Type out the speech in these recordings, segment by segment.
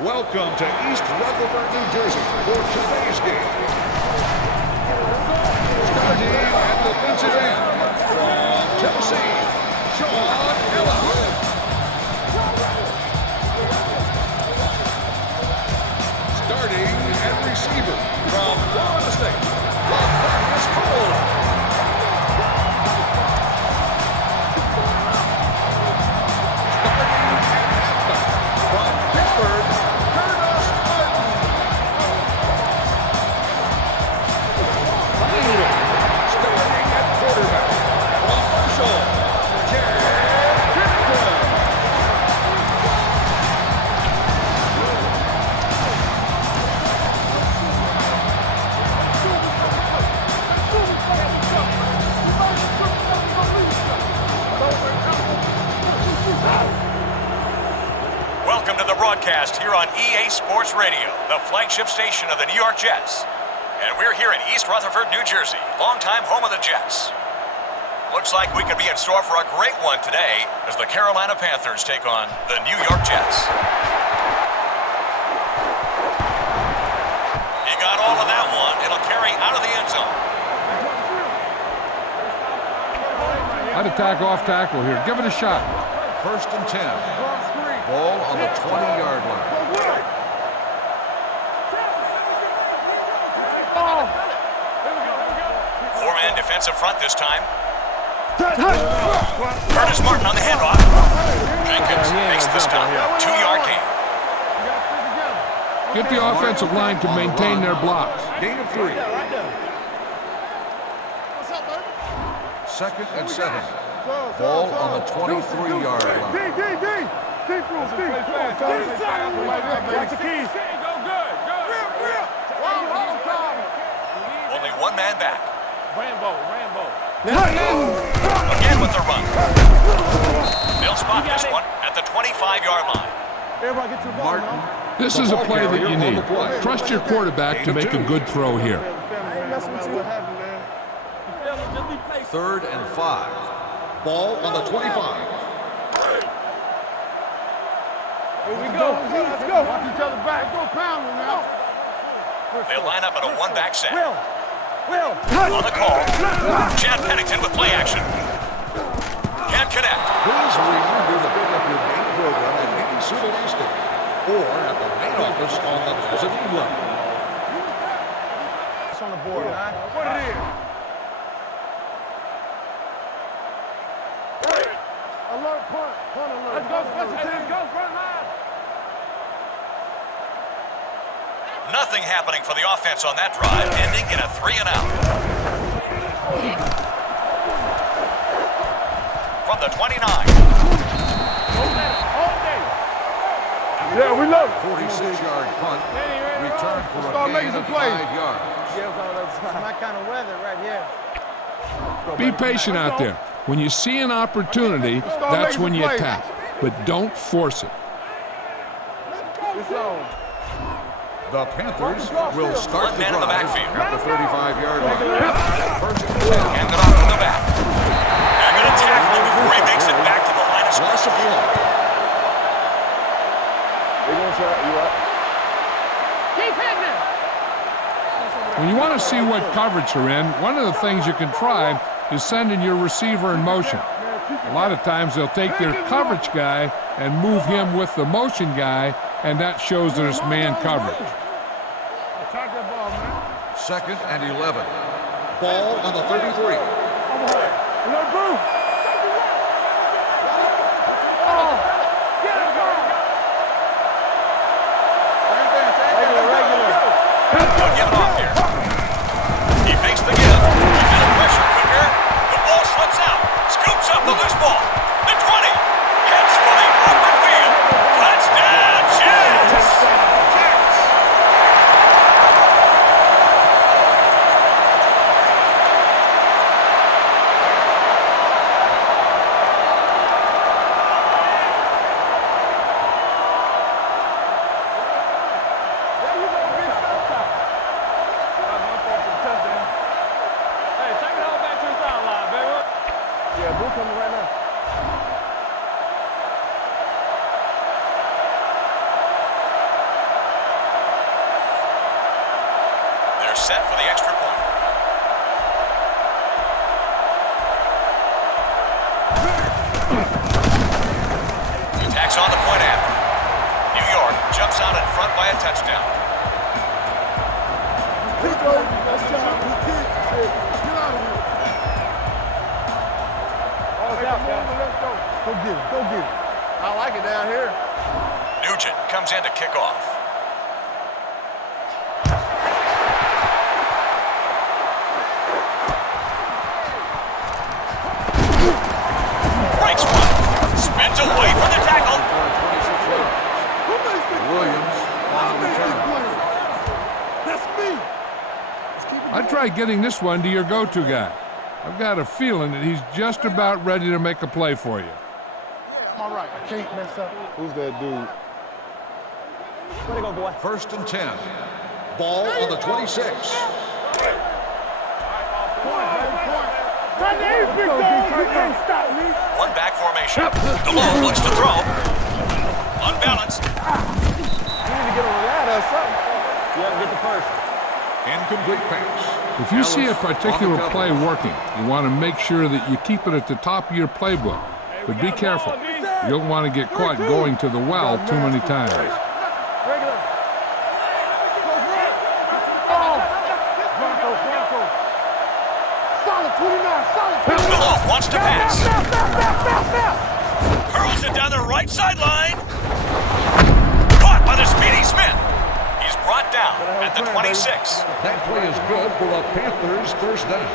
Welcome to East Rutherford, New Jersey for today's game. Starting at defensive end from Tennessee, Shaun Alexander. Starting at receiver from Florida State, Cole. Welcome to the broadcast here on EA Sports Radio, the flagship station of the New York Jets. And we're here in East Rutherford, New Jersey, longtime home of the Jets. Looks like we could be in store for a great one today as the Carolina Panthers take on the New York Jets. He got all of that one. It'll carry out of the end zone. I'd attack off tackle here. Give it a shot. 1st and 10. Ball on the 20-yard line. Four-man defensive front this time. Curtis Martin on the handoff. Jenkins makes the stop. 2-yard gain. Get the offensive line to maintain their blocks. Gain of 3. 2nd and 7. Ball on the 23-yard line. Only one man back. Rambo. Again with the run. They'll spot this one at the 25-yard line. Martin. This is a play that you need. Trust your quarterback to make a good throw here. 3rd and 5. Ball on the 25. Here we go. Let's go. Watch each other back. Go pound them now. They line up in a one-back set. On the call, Chad Pennington with play action. Can't connect. Please remember to pick up your game program at any Seattle State or at the main office on the mezzanine level. It's on the board, man. What it is? Alert, punt alert. Let's go, front line. Nothing happening for the offense on that drive, ending in a 3-and-out. From the 29. Yeah, we love it. 46-yard punt. Return for a gain of 5 yards. It's my kind of weather right here. Be patient out there. When you see an opportunity, that's when you attack. But don't force it. The Panthers will start the man in the drive backfield. at the 35-yard line. 1st and 10. Hand it off to the back. They're going to tackle him before he makes it back to the line of Loss of scrimmage. one. When you want to see what coverage you're in, one of the things you can try is sending your receiver in motion. A lot of times they'll take their coverage guy and move him with the motion guy, and that shows there's man coverage. 2nd and 11. Ball on the 33. They'll give it off here. He makes the give. He's in a pressure cooker. The ball slips out. Scoops up the loose ball. The 20. Heads for the open field. Touchdown, Jets! set for the extra point. He tacks on the point after. New York jumps out in front by a touchdown. Let's go. Let's go. Get out of here. Let's go. Go get it. Go get it. I like it down here. Nugent comes in to kick off. Breaks one. Spins away from the tackle. Williams on the return. That's me. I'd try getting this one to your go-to guy. I've got a feeling that he's just about ready to make a play for you. All right. I can't mess up. Who's that dude? Where'd it go, boy? 1st and 10. Ball on the 26. One back formation. DeLow looks to throw. Unbalanced. You need to get on the ladder or something. Yeah, get the first. Incomplete pass. If you see a Ellis on particular the cover. play working, you want to make sure that you keep it at the top of your playbook. But be careful. You don't want to get caught going to the well too many times. Regular. Solid 29. Solid 29. DeLow wants to pass. Hurls it down the right sideline. Caught by the speedy Smith. He's brought down at the 26. That play is good for a Panthers first down.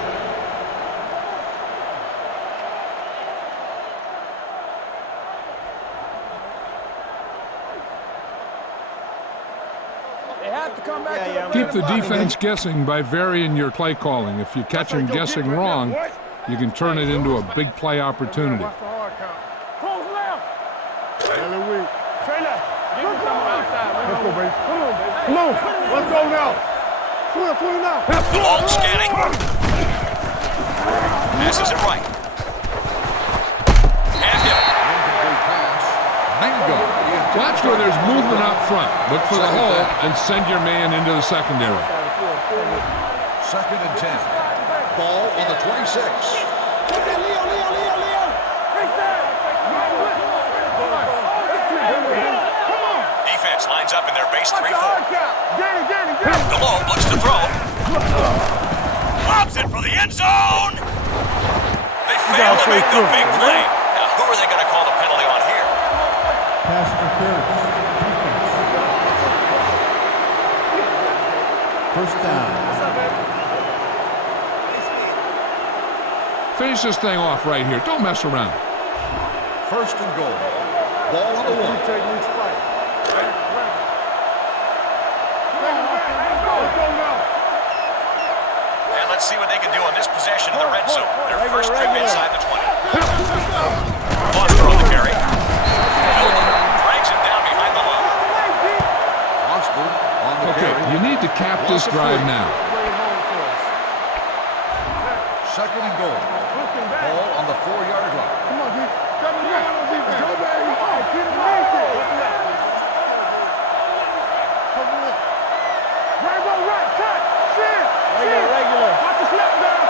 They have to come back to the Keep the defense guessing by varying your play calling. If you catch them guessing wrong, you can turn it into a big play opportunity. Watch the hard count. Close left. Really weak. Trey left. Give me some outside. Let's go, baby. Come on, baby. Come on. Let's go now. 29. DeLow scanning. Passes it right. And hit it. Incomplete pass. Mango. Watch where there's movement up front. Look for the hole and send your man into the secondary. 2nd and 10. Ball on the 26. Defense lines up in their base 3-4. Get DeLow looks to throw. Lobs it for the end zone. They fail to make the big play. Now, who are they going to call the penalty on here? Pass interference. First down. Finish this thing off right here. Don't mess around. 1st and goal. Ball on the 1. And let's see what they can do on this possession in the red zone. Their first trip inside the 20. Foster on the carry. Hilton drags him down behind the line. Foster on the Okay, carry. you need to cap this drive now. 2nd and goal. Ball on the 4-yard line. Come on, D. Come on, defense. Go, baby. Keep it moving. Come on. Right, cut. Shit. Regular. Watch the slap down.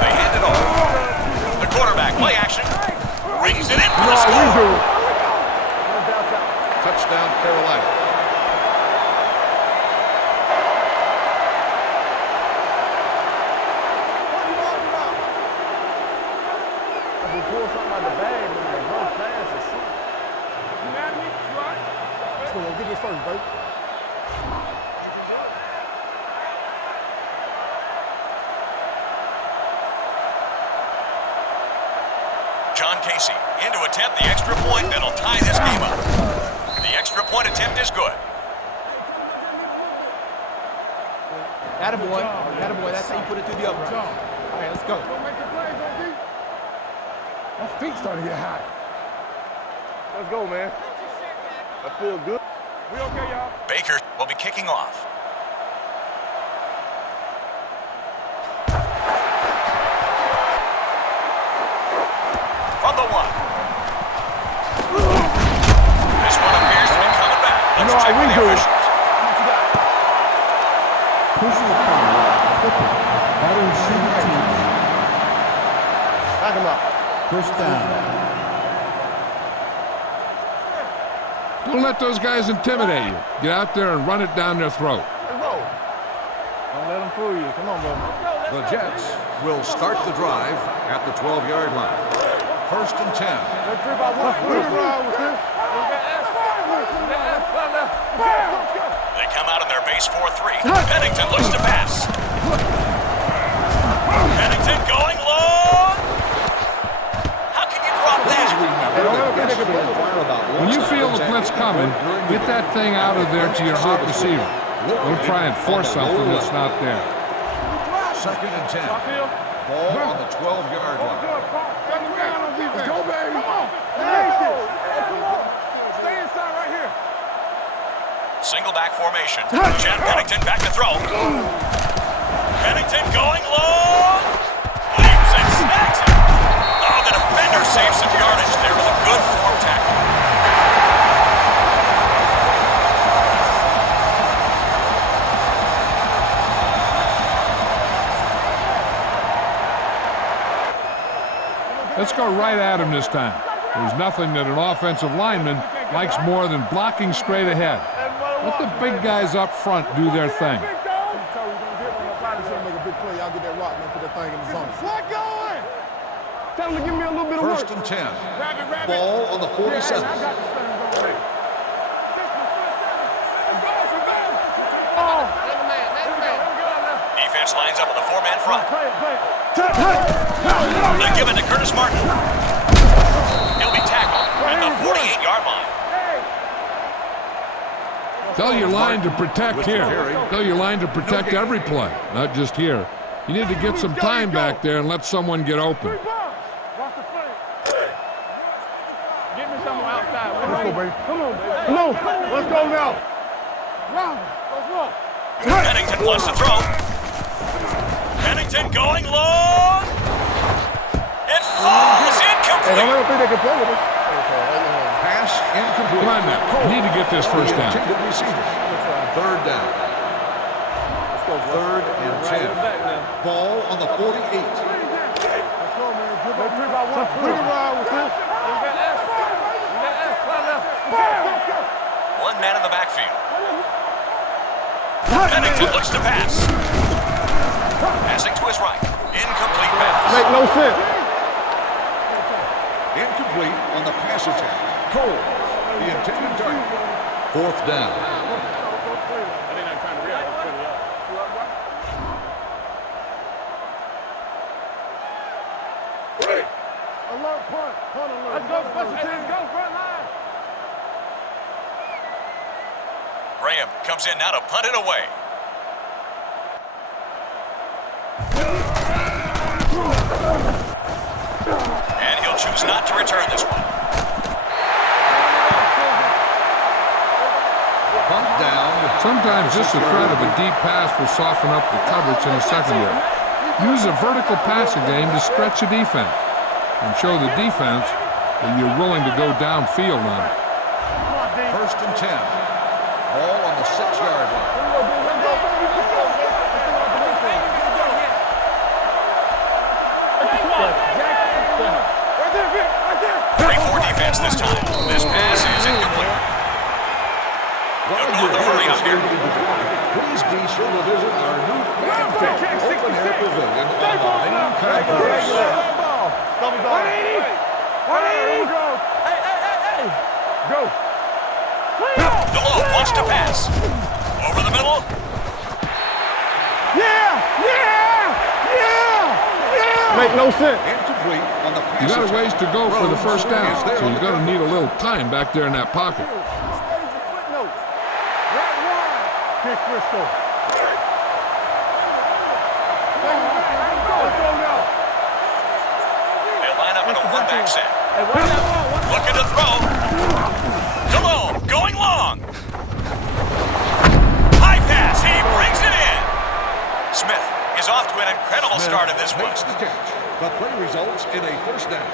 They hand it off. The quarterback, play action. Rings it in for the score. Touchdown, Carolina. Pull something out the bag when they run fast or something. You mad at me? You all right? Let's go. Get this first, baby. John Casey in to attempt the extra point that'll tie this game up. The extra point attempt is good. Attaboy. Attaboy. That's how you put it through the upper. All right, let's go. Don't make the plays, don't D. My feet starting to get hot. Let's go, man. I feel good. We okay, y'all? Baker will be kicking off. From the 1. This one appears to be coming back. Let's check with the officials. about? First down. Don't let those guys intimidate you. Get out there and run it down their throat. Let's go. Don't let them fool you. Come on, brother. The Jets will start the drive at the 12-yard line. First and 10. Let's 3-by-1. We're around with this. They come out in their base 4-3. Pennington looks to pass. Pennington going long. How can you drop that? When you feel the blitz coming, get that thing out of there to your hot receiver. Don't try and force something that's not there. Second and 10. Ball on the 12-yard line. Let's go, baby. Come on. Stay inside right here. Single back formation. Chad Pennington back to throw. Pennington going long. Leaps and snags it. Oh, the defender saves some yardage there with a good form tackle. Let's go right at him this time. There's nothing that an offensive lineman likes more than blocking straight ahead. Let the big guys up front do their thing. Tell him to give me a little bit of work. First and 10. Ball on the 47. Defense lines up with a four-man front. They give it to Curtis Martin. He'll be tackled at the 48-yard line. Tell your line to protect here. Tell your line to protect every play, not just here. You need to get some time back there and let someone get open. Get me someone outside. Let's go, baby. Come on, baby. Come on. Let's go now. Let's run. Pennington wants to throw. Pennington going long. It falls incomplete. Don't think they can play with it. Pass incomplete. Come on now. You need to get this first down. Third down. Third and 10. Ball on the 48. Let's go, man. Let's 3-by-1. We're around with this. One man in the backfield. Pennington looks to pass. Passing to his right. Incomplete pass. Make no sense. Incomplete on the pass attempt. Cole, the intended target. Fourth down. Alert punt. Punt alert. Let's go front line. Graham comes in now to punt it away. And he'll choose not to return this one. Punt down. Sometimes just the threat of a deep pass will soften up the coverage in the secondary. Use a vertical passing game to stretch the defense and show the defense that you're willing to go downfield on it. First and 10. Ball on the 6-yard line. 3-4 defense this time. This pass is incomplete. Good move to hurry up here. Please be sure to visit our new fan-filled open-air pavilion on the main campus. 180. 180. Hey. Go. DeLoach wants to pass. Over the middle. Yeah. Make no sense. Incomplete on the pass You got a attempt. ways to go for the first down, so you're going to need a little time back there in that pocket. Kick Frisco. They line up in a one-back set. Looking to throw. DeLoach going long. High pass. He brings it in. Smith is off to an incredible start in this one. Makes the catch. The play results in a first down.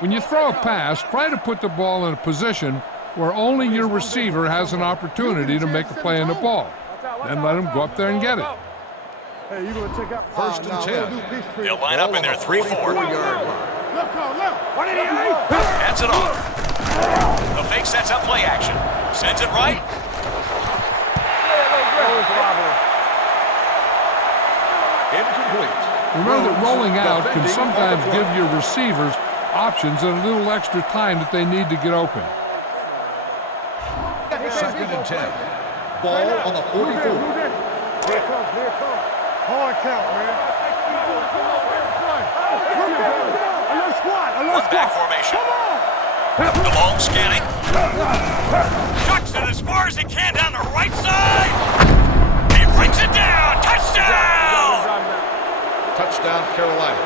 When you throw a pass, try to put the ball in a position where only your receiver has an opportunity to make a play on the ball. Then let him go up there and get it. Hey, you gonna check out? First and 10. They'll line up in their 3-4. 44-yard line. Left. Hands it off. The fake sets up play action. Sends it right. Incomplete. Remember that rolling out can sometimes give your receivers options and a little extra time that they need to get open. Second and 10. Ball on the 44. Here it comes. Hard count, man. One back formation. The ball scanning. Chucks it as far as he can down the right side. He brings it down. Touchdown! Touchdown, Carolina.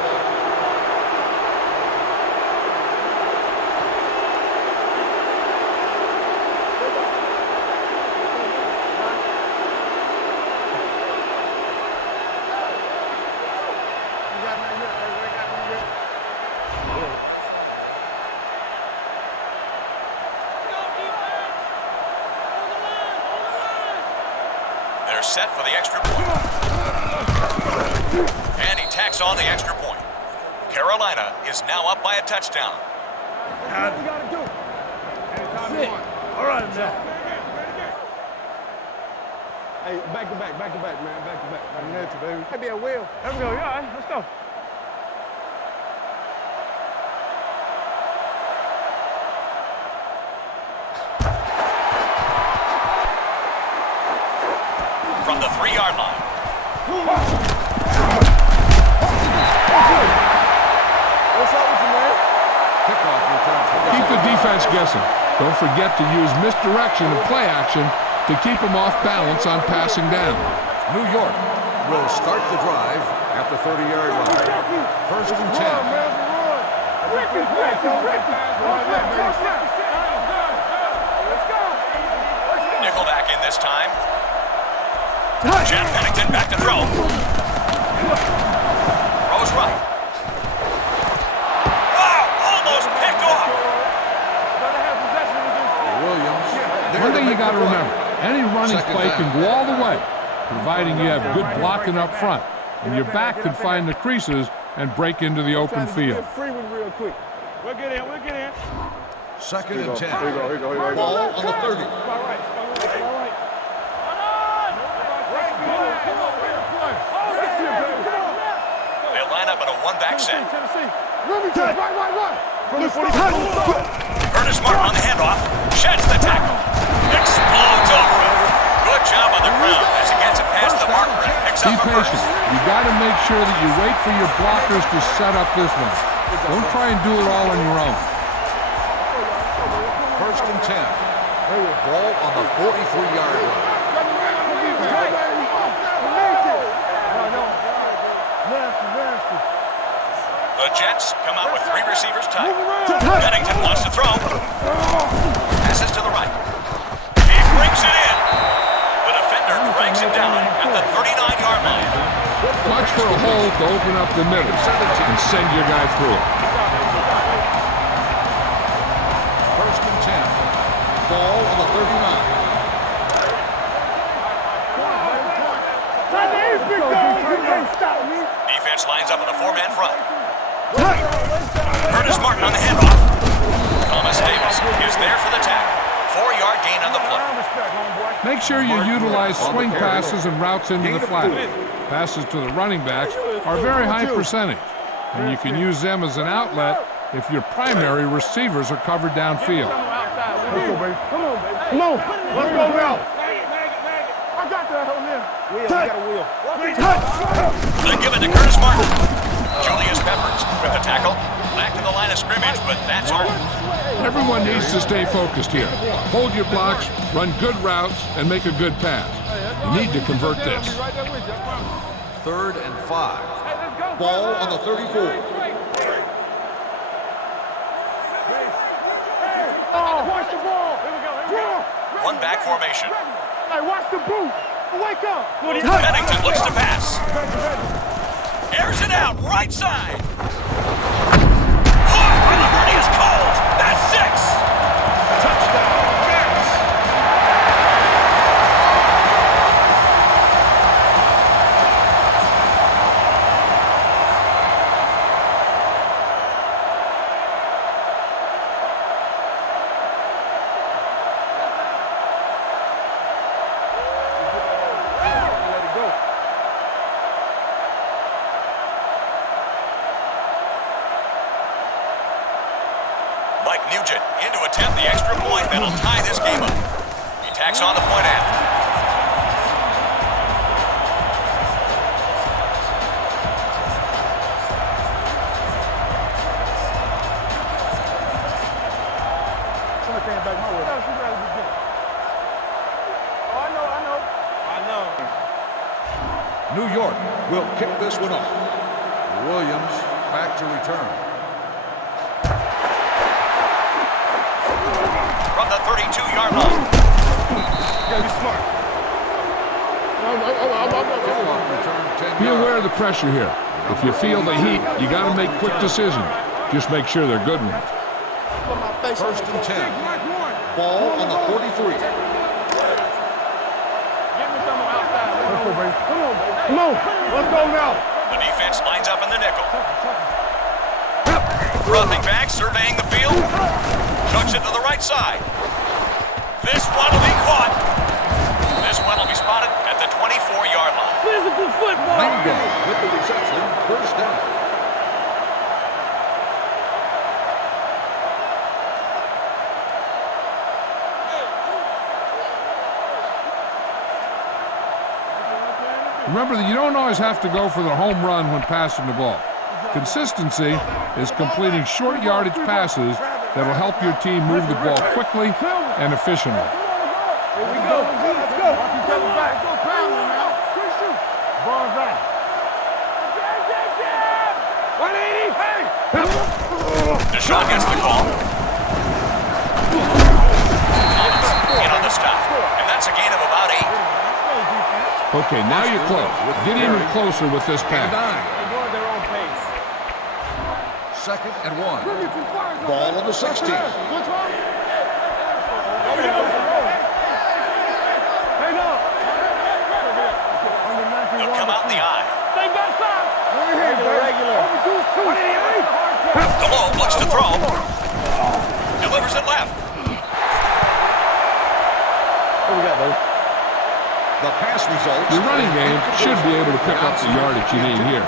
They're set for the extra point. And he tacks on the extra point. Carolina is now up by a touchdown. All right, man. Hey, back to back, man. Back to back. I'm at you, baby. Maybe a wheel. There we go. All right, let's go. From the 3-yard line. What's up with you, man? Kickoff return. Keep the defense guessing. Don't forget to use misdirection and play action to keep them off balance on passing down. New York will start the drive at the 30-yard line. First and 10. Nickelback in this time. Jeff Pennington back to throw. Throws right. Wow, almost picked off. Williams. One thing you got to remember, any running play can go all the way, providing you have good blocking up front, and your back can find the creases and break into the open field. Free one real quick. We'll get in. Second and 10. Here you go. Ball on the 30. All right. They line up in a one-back set. Curtis Martin on the handoff. Sheds the tackle. Explodes over him. Good job on the ground as he gets it past the marker and picks Be up the patient. first. You got to make sure that you wait for your blockers to set up this one. Don't try and do it all on your own. First and 10. Ball on the 43-yard line. The Jets come out with 3 receivers tight. Pennington wants to throw. Passes to the right. He brings it in. The defender drags it down at the 39-yard line. Watch for a hole to open up the middle and send your guy through it. First and 10. Ball on the 39. Defense lines up in a 4-man front. Curtis Martin on the handoff. Thomas Davis is there for the tackle. 4-yard gain on the play. Make sure you utilize swing passes and routes into the flat. Passes to the running backs are very high percentage, and you can use them as an outlet if your primary receivers are covered downfield. Come on. Let's go now. I got that on there. They give it to Curtis Martin. Julius Peppers with the tackle. Back to the line of scrimmage, but that's all. Everyone needs to stay focused here. Hold your blocks, run good routes, and make a good pass. You need to convert this. 3rd and 5. Ball on the 34. Watch the ball. One back formation. Hey, watch the boot. Wake up. Pennington looks to pass. Airs it out, right side. Caught by the Bernius Coles. That's 6. Touchdown. Nugent in to attempt the extra point that'll tie this game up. He tacks on the point after. New York will kick this one off. Williams back to return. From the 32-yard line. You gotta be smart. Kickoff return 10 Be yards. aware of the pressure here. If you feel the heat, you got to make quick decisions. Just make sure they're good ones. First and 10. Ball on the 43. Come on, let's go now. The defense lines up in the nickel. Dropping back, surveying the field. Chucks it to the right side. This one will be caught. This one will be spotted at the 24-yard line. Physical football. Mango with the reception. First down. Remember that you don't always have to go for the home run when passing the ball. Consistency is completing short yardage passes that will help your team move the ball quickly and efficiently. Here we go. Let's go. Watch each other back. Go pound them now. Ball's out. 180. Hey. Deshaun gets the call. Thomas in on the stop. And that's a gain of about 8. Okay, now you're close. Get even closer with this pass. Second and 1. Ball on the 16. They'll come out in the eye. DeLoach looks to throw. Delivers it left. The pass results. Your running game should be able to pick up the yardage you need here.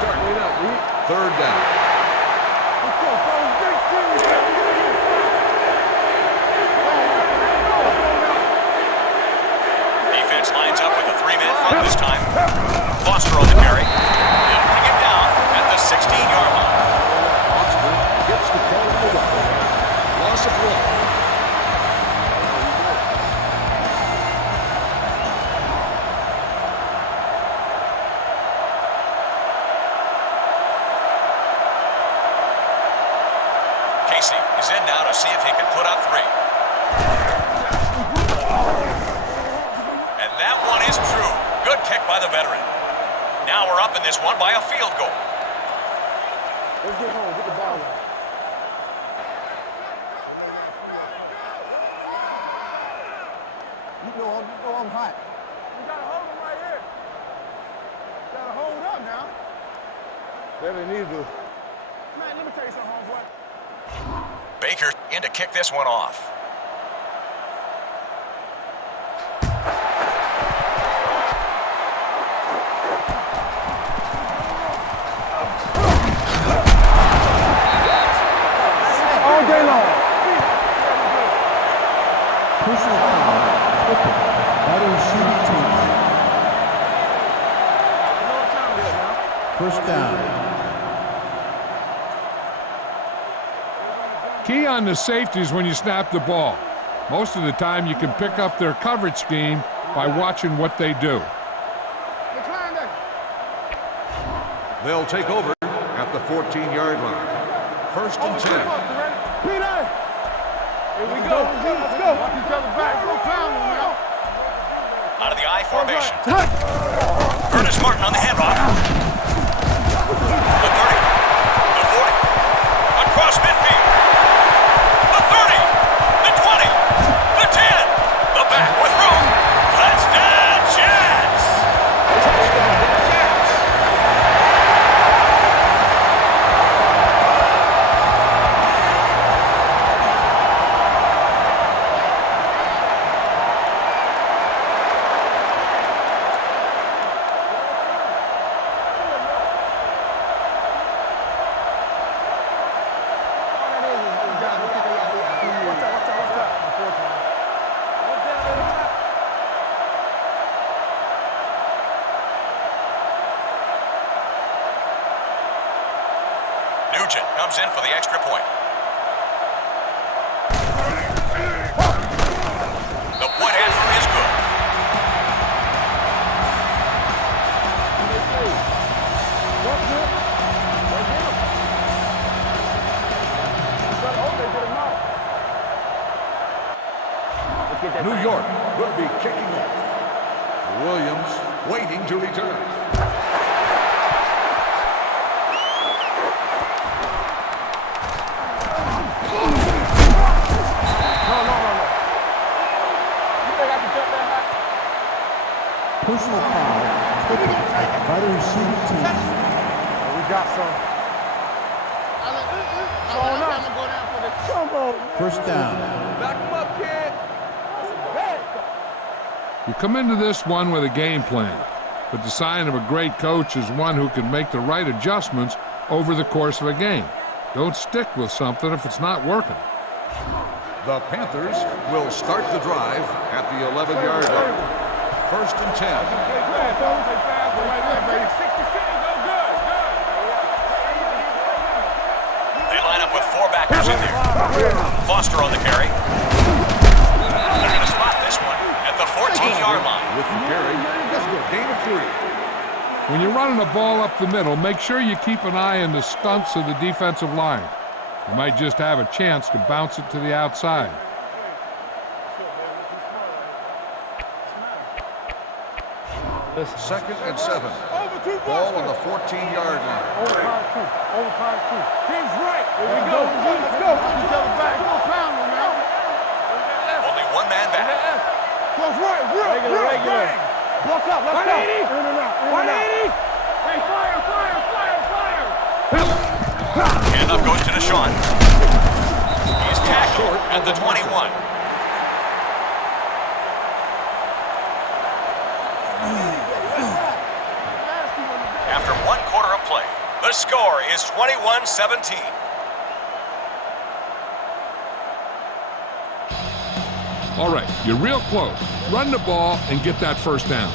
Third down. Defense lines up with a 3-man front this time. Foster on the carry. They'll bring him down at the 16-yard line. Foster gets the call on the way. Loss of 1. Casey is in now to see if he can put up 3. And that one is true. Good kick by the veteran. Now we're up in this one by a field goal. Let's get home. Get the ball. You know I'm hot. We gotta hold him right here. Gotta hold up now. That they need to. Man, let me tell you something, homeboy. Baker in to kick this one off. All day long. Personal foul. Triple. Battery shooting team. First down. Key on the safeties when you snap the ball. Most of the time you can pick up their coverage scheme by watching what they do. They'll take over at the 14-yard line. First and 10. Peter! Here we go. Let's go. Watch each other back. Go pound them now. Out of the I formation. Ernest Martin on the handoff. The 30. The 40. Across midfield. The 30. The 20. The 10. The back with room. Touchdown, Jets! Nugent comes in for the extra point. The point after is good. New York will be kicking off. Williams waiting to return. Personal foul, kickoff by the receiving team. We got some. First down. Back him up, kid. You come into this one with a game plan, but the sign of a great coach is one who can make the right adjustments over the course of a game. Don't stick with something if it's not working. The Panthers will start the drive at the 11-yard line. First and 10. They line up with 4 backers in there. Foster on the carry. They're going to spot this one at the 14-yard line. With the carry, gain of 3. When you're running the ball up the middle, make sure you keep an eye on the stunts of the defensive line. You might just have a chance to bounce it to the outside. Second and 7. Ball on the 14-yard line. Overpower 2. Team's right. Here we go. Let's go. Only one man back. Close right. Regular. Block up. Let's go. In and out. 180. Hey, fire. Handoff goes to Deshaun. He's tackled at the 21. After 1 quarter of play, the score is 21-17. All right, you're real close. Run the ball and get that first down.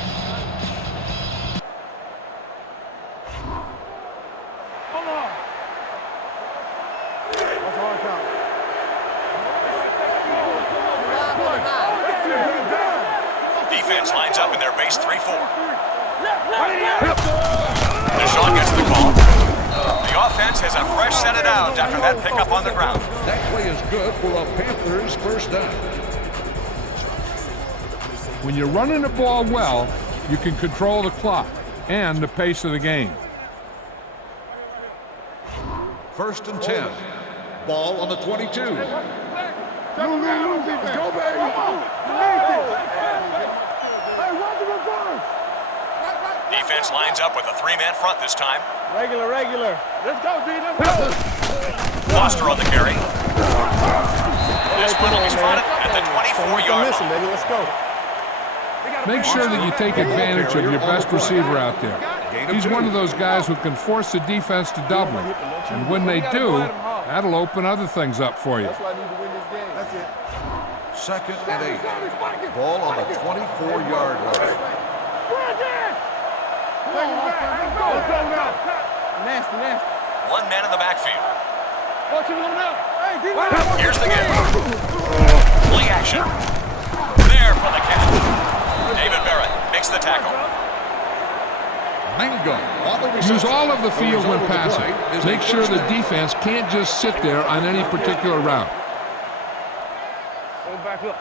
Defense lines up in their base 3-4. Deshaun gets the call. The offense has a fresh set of downs after that pickup on the ground. That play is good for a Panthers first down. When you're running the ball well, you can control the clock and the pace of the game. First and 10. Ball on the 22. Go, baby. Defense lines up with a 3-man front this time. Regular. Let's go, D. Let's go. Foster on the carry. This one will be spotted at the 24-yard line. Baby. Let's go. Make sure that you take advantage of your best receiver out there. He's one of those guys who can force the defense to double him. And when they do, that'll open other things up for you. That's why I need to win this game. That's it. Second and 8. Ball on the 24-yard line. Let's go now. Nasty. 1 man in the backfield. Watch him now. Hey, D. Here's the game. Play action. There for the catch. David Barrett makes the tackle. Mango on the reception. Use all of the field when Goes over to passing. right. Is Make a sure first the down. defense can't just sit there on any particular route. Go back up.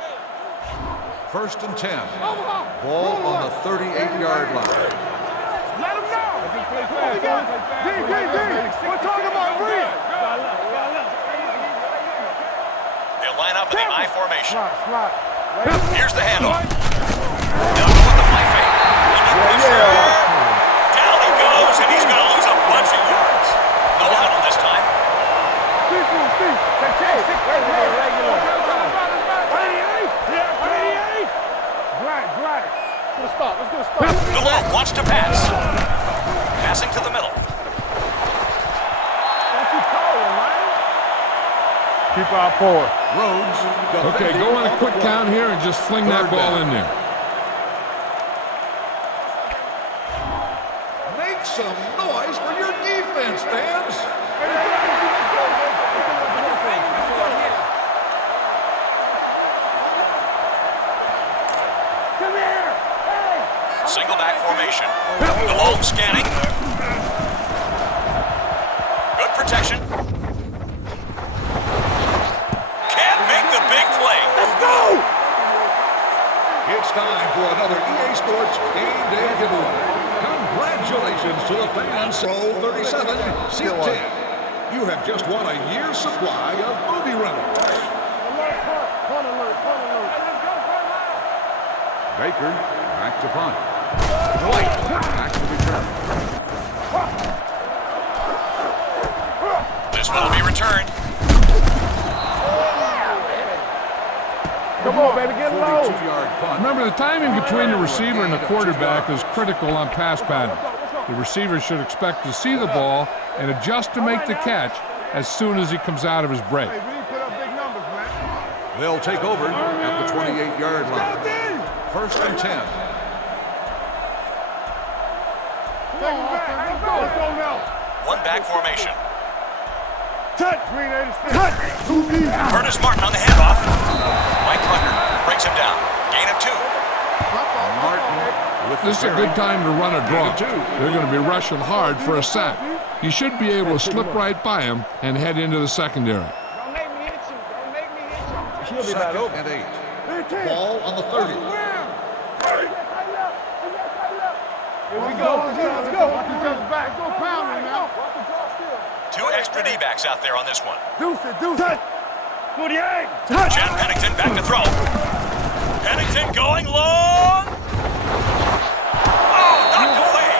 First and 10. Ball on the 38-yard line. Let him know. D. We're talking about real. They'll line up in the I formation. Slot. Here's the handoff. They'll go with the play fake. Down he goes, and he's going to lose a bunch of yards. No huddle this time. Black. Let's go to stop. Malone wants to pass. Passing to the middle. Keep our forward. Rhodes. Okay, go on a quick count here and just fling that ball in there. Make some noise for your defense, fans. nickelback formation. Malone scanning. Good protection. Can't make the big play. Let's go! It's time for another EA Sports Game Day giveaway. Congratulations to the fans. Roll 37, seat 10. You have just won a year's supply of movie rentals. Alert, punt alert, punt alert. Hey, let's go, punt line. Baker, back to punt. Dwight, back to return. This one will be returned. Come on, baby, get low. 42-yard punt. Remember, the timing between the receiver and the quarterback is critical on pass pattern. The receiver should expect to see the ball and adjust to make the catch as soon as he comes out of his break. Hey, we need to put up big numbers, man. They'll take over at the 28-yard line. First and 10. Take him back. Let's go now. One back formation. Cut. Green 86. Cut. 2 deep. Curtis Martin on the handoff. Mike Tucker brings him down. Gain of 2. Martin with This is a good time to run a draw. They're going to be rushing hard for a sack. You should be able to slip right by him and head into the secondary. Don't make me hit you. Don't make me hit you. second and 8. Ball on the 30. Here we go. Let's go. Watch each other's back. Go pounding now. 2 extra D-backs out there on this one. Deuce it. 48. Chad Pennington back to throw. Pennington going long. Oh, knocked away.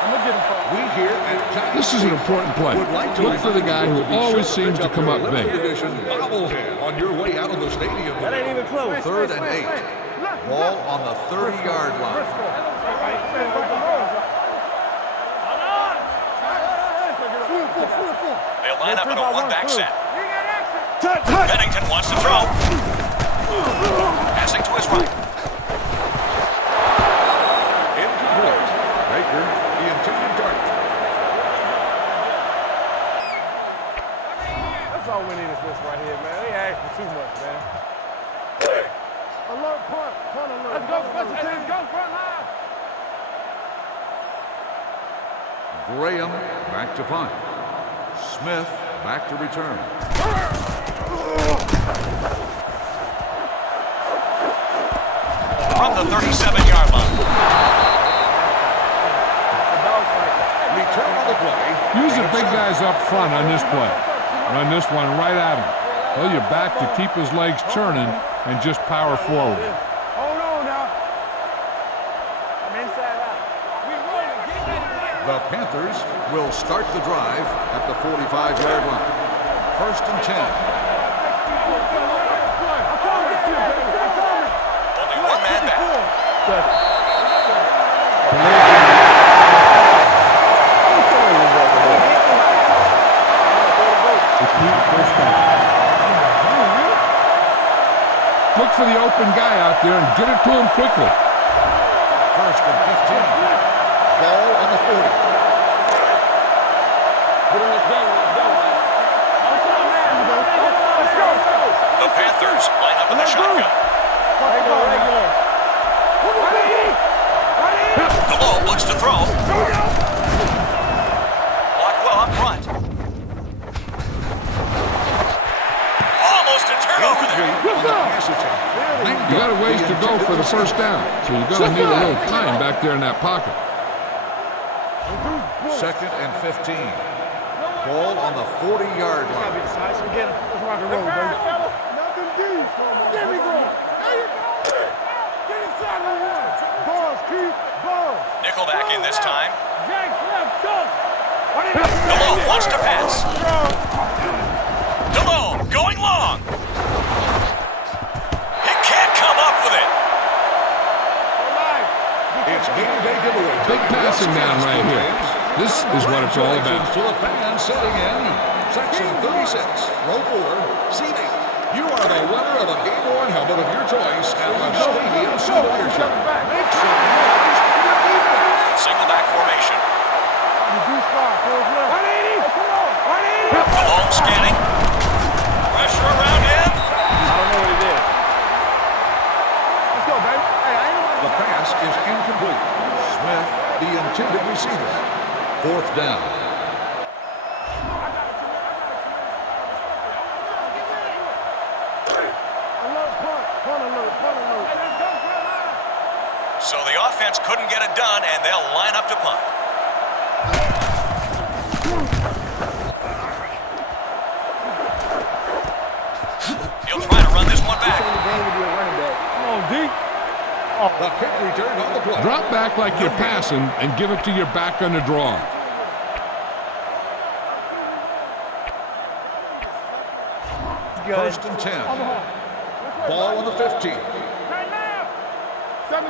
I'm going to get him for We here at Giants This is an important play. would like to Look for the guy who remind you always be sure seems to pick come your up big. limited edition bobblehead on your way out of the stadium. That ain't even close. Third and 8. Ball on the 30-yard line. They'll line up in a one-back set. Pennington wants to throw. Passing to his right. Incomplete. Baker, the intended target. That's all we need is this right here, man. They asked for too much, man. Alert, punt alert. Let's go, let's go, front line. Graham back to punt. Smith back to return. From the 37-yard line. Return on the play. Use the big guys up front on this play. Run this one right at him. Pull your back to keep his legs churning and just power forward. Hold on now. I'm inside out. We rolling. Get ready. The Panthers will start the drive at the 45-yard line. First and 10. Only one man back. Look for the open guy out there and get it to him quickly. First and 15. Ball on the 40. The Panthers line up in the shotgun. DeLow looks to throw. Blocked well up front. Almost a turnover there. You got a ways to go for the first down, so you're going to need a little time back there in that pocket. Second and 15. Ball on the 40-yard line. Let's rock and roll, baby. Nothing deep. Get me going. There you go. Get inside the one. Balls, Keith. Balls. Nickelback in this time. Jack left, go. DeLow wants to pass. DeLow going long. He can't come up with it. It's game day giveaway. Big passing down right here. This is what it's all about. To the fans sitting in section 36, row 4, seat 8. You are the winner of a game-worn helmet of your choice at the Stadium Souvenir Shop. Make some noise for your defense. Single back formation. DeLow scanning. Pressure around him. I don't know what it is. Let's go, baby. Hey, I ain't nobody. The 4th down. So the offense couldn't get it done, and they'll line up to punt. He'll try to run this one back. Come on, D. The kick return on the play. Drop back like you're passing and give it to your back on the draw. First and 10. Ball on the 15. 7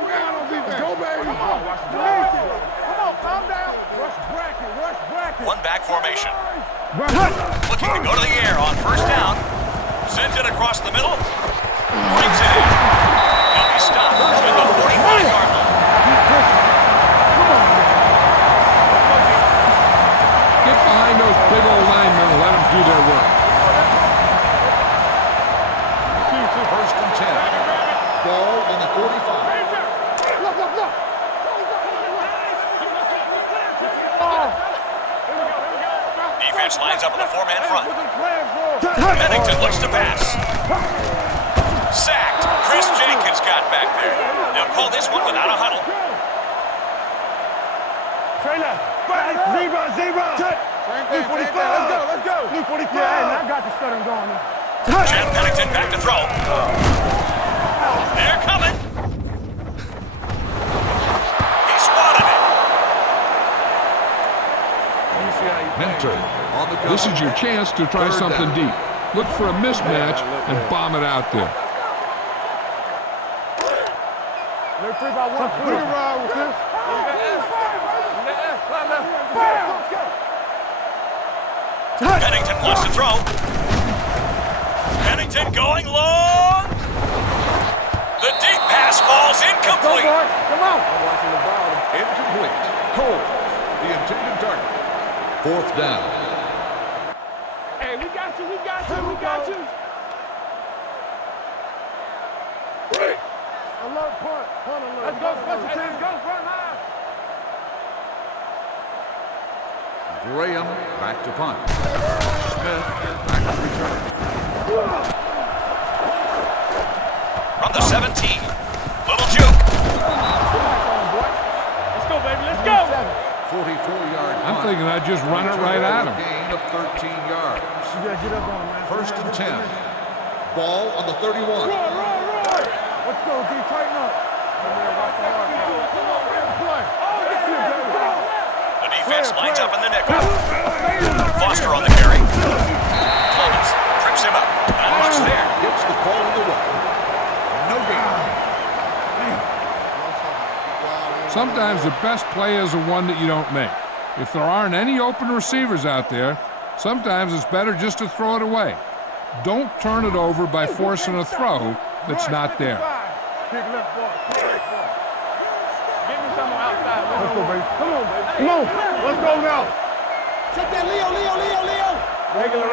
down on defense. Go, baby. Come on. Come on, calm down. Rush bracket. One back formation. Looking to go to the air on 1st down. Sends it across the middle. Brings it in. And he stopped at the 45-yard line. Get behind those big old linemen and let them do their work. First and 10. Ball on the 45. Look. Defense lines up in the 4-man front. Bennington looks to pass. Sacked. Chris Jenkins got back there. They'll call this one without a huddle. Trailer. Zebra. Let's go. Blue 45. Yeah, I got the stutter going on. Chad Bennington back to throw. They're coming. He swatted it. Minter on the This is your chance to try something deep. Look for a mismatch and bomb it out there. Let's 3 by 1. We can ride with this. Bennington wants to throw. Bennington going long. The deep pass falls incomplete. Come on. Incomplete. Cole, the intended target. 4th down. Hey, we got you. Alert punt. Punt alert. Let's go, special teams. Go front line. Graham back to punt. Smith back to return. From the 17. Little juke. Let's go, baby. Let's go. 44-yard punt. I'm thinking I'd just run it right at him. Gain of 13 yards. You gotta get up on him, man. First and 10. Ball on the 31. Roy. Let's go, D. Tighten up. The defense lines up in the nickel. Foster on the carry. Clemens trips him up. Not much there. Gets the ball in the way. No gain. Sometimes the best play is the one that you don't make. If there aren't any open receivers out there, sometimes it's better just to throw it away. Don't turn it over by forcing a throw that's not there. Kick left ball. Give me some outside. Let's go, baby. Come on. Let's go now. Check that, Leo. Regular.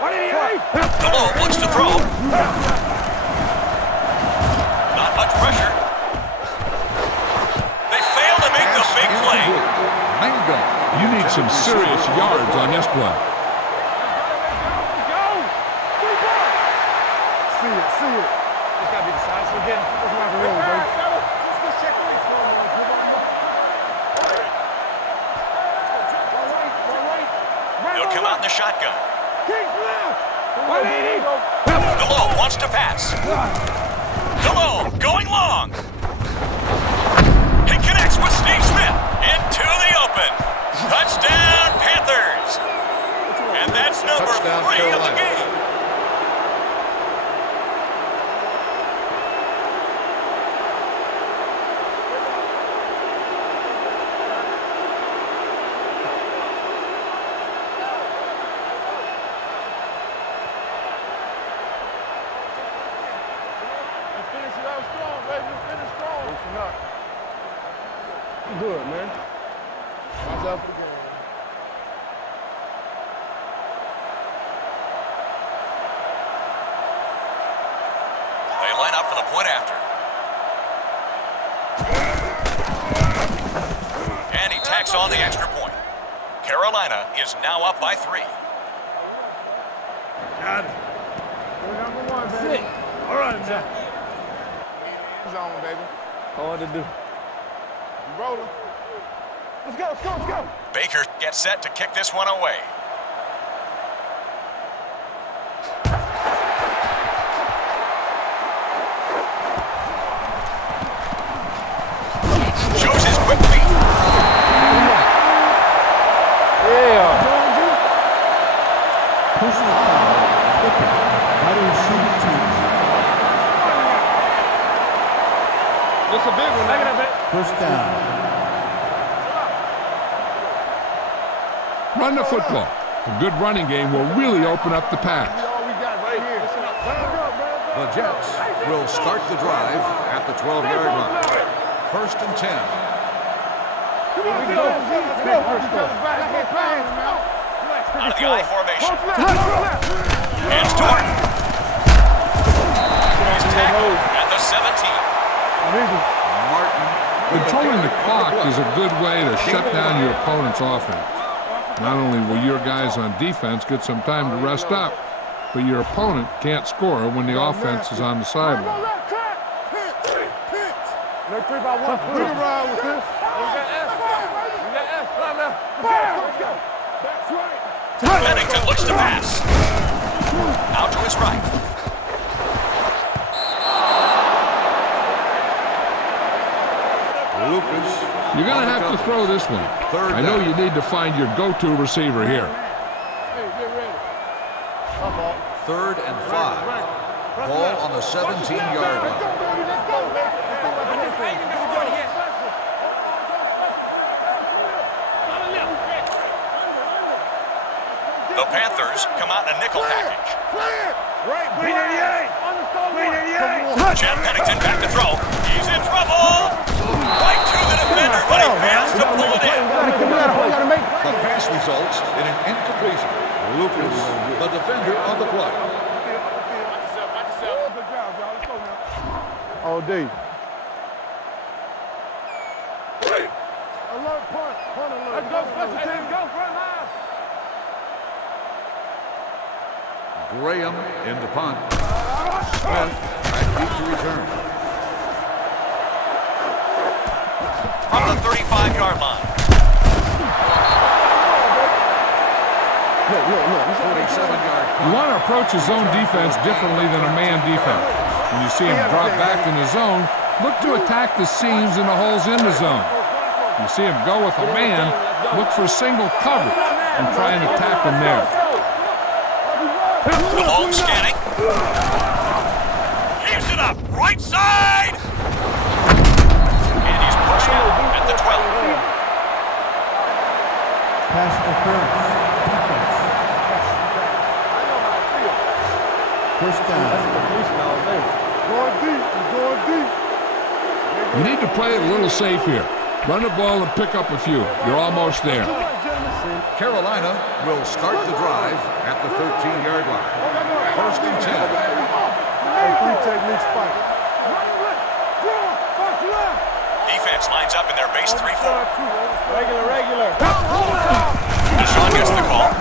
What did he hate? Hello looks to throw. Not much pressure. They fail to make the big play. Mango. You need some serious yards on this play. See it. It's got to be decisive again. Let's rock and roll, baby. They'll come out in the shotgun. Kings left. 180. Delhomme wants to pass. Delhomme going long. He connects with Steve Smith into the open. Touchdown, Panthers. And that's number 3 of the game. Good, man. Watch out for the game. They line up for the point after. And he tacks knocks on the extra point. Carolina is now up by 3. Got it. Number one, baby. All right, man. Zone, baby. Hard to do. You rolling. Let's go, let's go, let's go. Baker gets set to kick this one away. Shows his quick feet. Yeah. Personal foul, kickoff by the receiving team. That's a big one. Negative it. First down. Run the football. A good running game will really open up the pass. All we got right here. The Jets will start the drive at the 12-yard line. First and 10. Come on, let's go. Let's go. Out of the I formation. It's Jordan. He's tackled at the 17. Martin. Controlling the clock is a good way to shut down your opponent's offense. Not only will your guys on defense get some time to rest up, but your opponent can't score when the offense is on the sideline. Let's 3-by-1. We can ride with this. We got S. We got S. Let's go. That's right. Bennington looks to pass. Out to his right. Lucas. You're going to have to throw this one. Third I know down. you need to find your go-to receiver here. Hey, get ready. Third and 5. Ball on the 17-yard line. The Panthers come out in a nickel package. Right, Chad Pennington back to throw. He's in trouble. Right to the defender, but he fails to pull it in. The pass results in an incompletion. Lucas, the defender on the play. All day. Alert, punt alert. Let's go, special team, go, front line. Graham in the punt. Smith back deep to return. From the 35-yard line. 47-yard You want to approach a zone defense differently than a man defense. When you see him drop back in the zone, look to attack the seams and the holes in the zone. You see him go with a man, look for single coverage and try and attack him there. Malone scanning. Keeps it up. Right side. And he's pushed out at the 12. Pass interference. Defense. First down. Going deep, going deep. You need to play it a little safe here. Run the ball and pick up a few. You're almost there. Carolina will start the drive at the 13-yard line. First and 10. Three technique spike. Defense lines up in their base 3-4. Regular. Deshaun gets the call.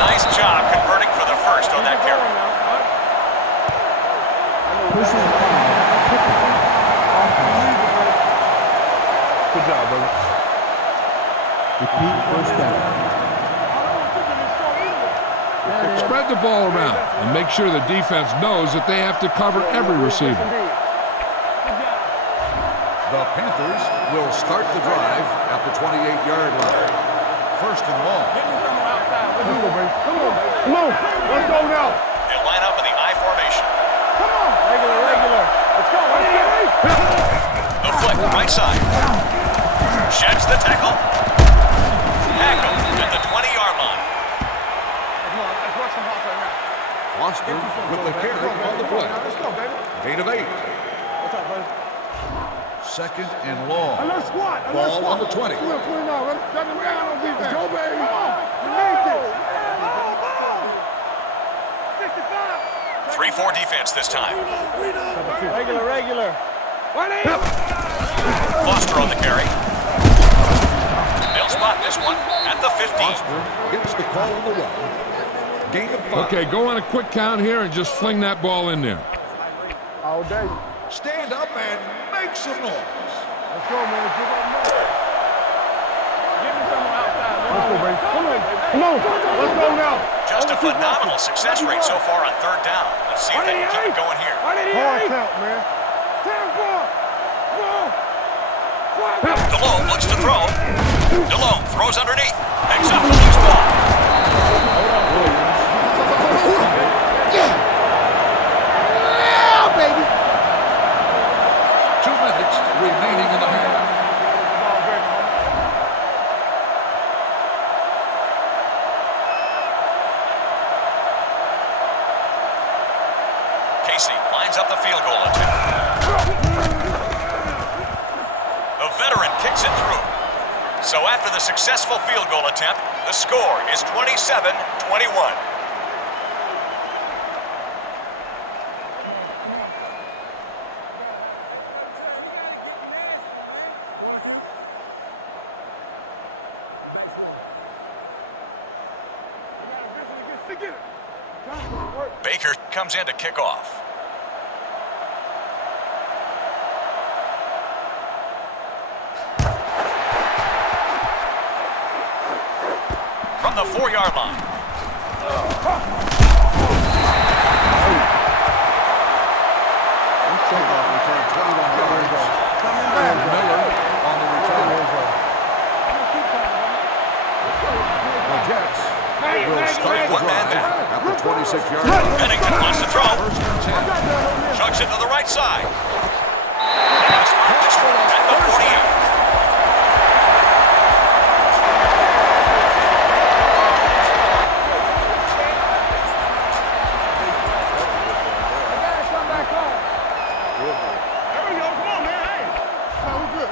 Nice job converting for the first on that carry. Personal foul, kickoff. Good job, brother. Repeat first down. Spread the ball around and make sure the defense knows that they have to cover every receiver. The Panthers will start the drive at the 28-yard line. First and long. Come on. Let's go now. They line up in the I formation. Come on. Regular. Let's go. The flick, right side. Sheds the tackle. Tackle at the 20-yard line. Let's rush some house right now. Foster with the carry on the play. Let's go, baby. Gain of 8. What's up, buddy? Second and long. Let's squat. Ball on the 20. We're putting out. Let's shut them down on defense. Let's go, baby. Come on. You need this. 3-4 defense this time. Regular. Foster on the carry. Foster gets the call on the run. Gain of 5. Okay, go on a quick count here and just fling that ball in there. All day. Stand up and make some noise. Let's go, man. Give up more. Give me someone outside. Let's go, baby. Come on. Come on. Let's go now. Just a phenomenal success rate so far on third down. Let's see if they can keep it going here. Hard count, man. 10-4. DeLone looks to throw. DeLone throws underneath. Picks up the loose ball. Yeah, baby. 2 minutes remaining in the half. Casey lines up the field goal attempt. The veteran kicks it through. So after the successful field goal attempt, the score is 27-21. Baker comes in to kick off. From the 4-yard line. Kickoff return 21 yards. Miller on the return. The Jets will start the One man drive back. at the 26-yard line. Pennington wants to throw. First and 10. Chucks it to the right side. At the 48.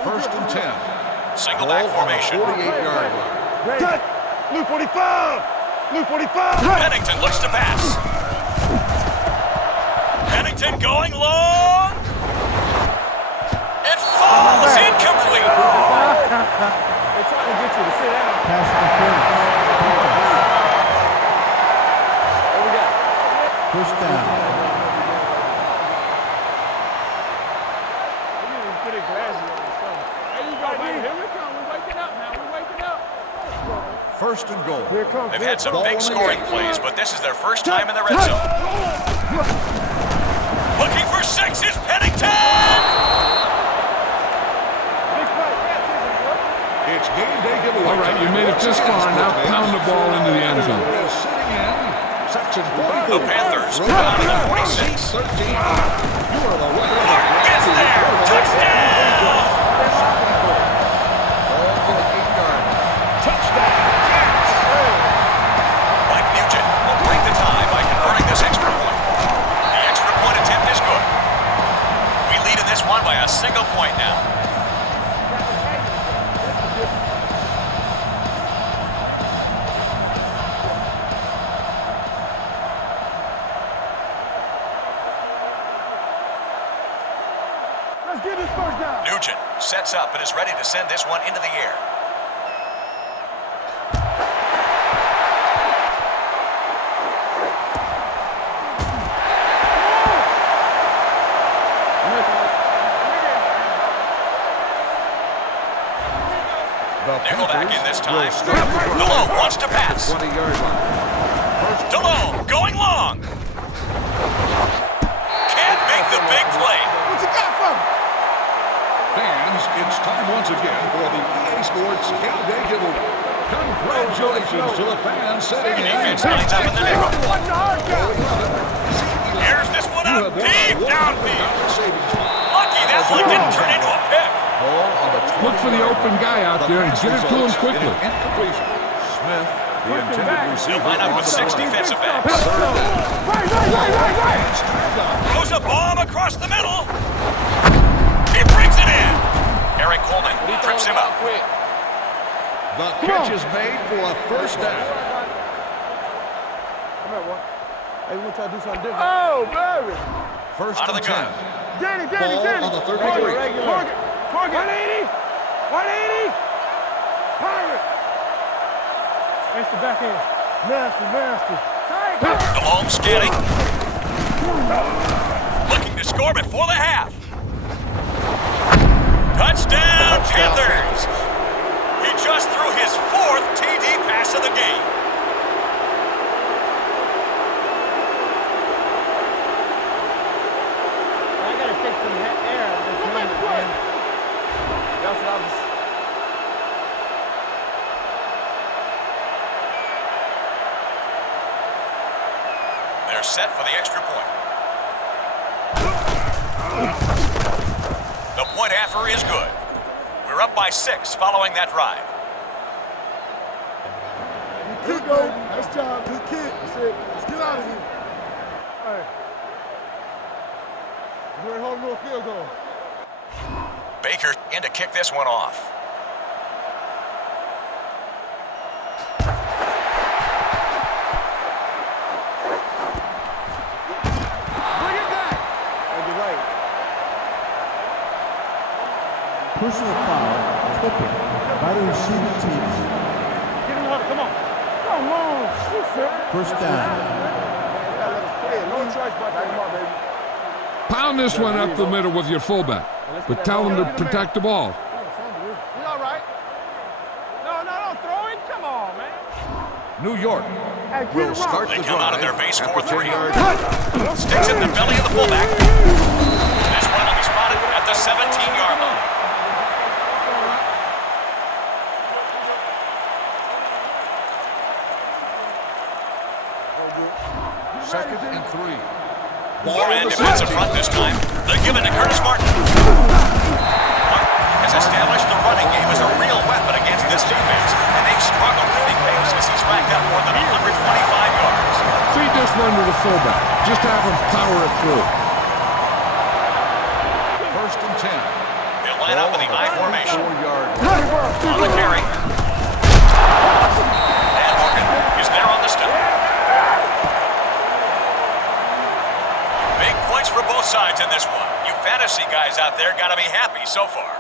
First and 10. Single back formation. 48-yard line. Cut. Blue 45. Blue 45. Pennington looks to pass. Pennington going long. It falls incomplete. They're trying to get you to sit down. Pass interference. What we got? First down. We need to put it glassy on this phone. There you go, baby. Here we come. We're waking up now. We're waking up. First and goal. Here it comes. They've had some big scoring plays, but this is their first time in the red zone. Looking for 6 is Pennington. It's game day giveaway. All right, you made it this far. Now pound the ball into the end zone. Sitting in section 44. The Panthers come out of the 46. 13. You are the winner of the Gets there. Touchdown. Ball to the 8-yard line. touchdown. Jets. Mike Nugent will break the tie by converting this extra point. The extra point attempt is good. We lead in this one by a single point now. Let's get this first down. Nugent sets up and is ready to send this one into the air. Nickelback in this time. DeLone wants to pass. 20-yard line. DeLone going long. Can't make the big play. What you got from? Fans, it's time once again for the EA Sports Game Day giveaway. Congratulations to the fans setting in. Defense lines up in the nickel. Here's this one out deep downfield. Lucky that one didn't turn into a pick. Ball on the Look for the open guy out there and get it to him quickly. Incompletion. Smith, the intended receiver. They'll line up with 6 defensive backs. Right. Throws a bomb across the middle. He brings it in. Eric Coleman trips him up. The catch is made for a first down. Come here, boy. Hey, we gonna try to do something different. Oh, baby. First Out of and the gun. 10. Danny. Ball on the 33. Target. 180. 180. Pirate. It's the back end. Nasty, nasty. DeLong scanning. Looking to score before the half. Touchdown, Panthers! He just threw his 4th TD pass of the game. I gotta take some air out of this helmet, man. That's what I was... They're set for the extra point. The point after is good. We're up by 6 following that drive. Good kick, baby. Nice job. Good kick. That's it. Let's get out of here. All right. We're holding no field goal. Baker in to kick this one off. Personal foul, tipping by the receiving team. Get him out. Come on. Come on. First down. No choice but to come on, baby. Pound this one up the middle with your fullback, but tell him to protect the ball. You all right? No, don't throw it. Come on, man. New York will start They the come drive out of their base at 4-3. the 10-yard line. Sticks in the belly of the fullback. This one will be spotted at the 17-yard line. Second and 3. Four-man defensive front this time. They're giving to Curtis Martin. Martin has established the running game as a real weapon against this defense, and they've struggled with big pace as he's racked up more than 125 yards. Feed this one to the fullback. Just have him power it through. First and 10. They'll line up in the I formation. 4-yard On the carry. And Morgan is there on the stop. Big points for both sides in this one. You fantasy guys out there got to be happy so far.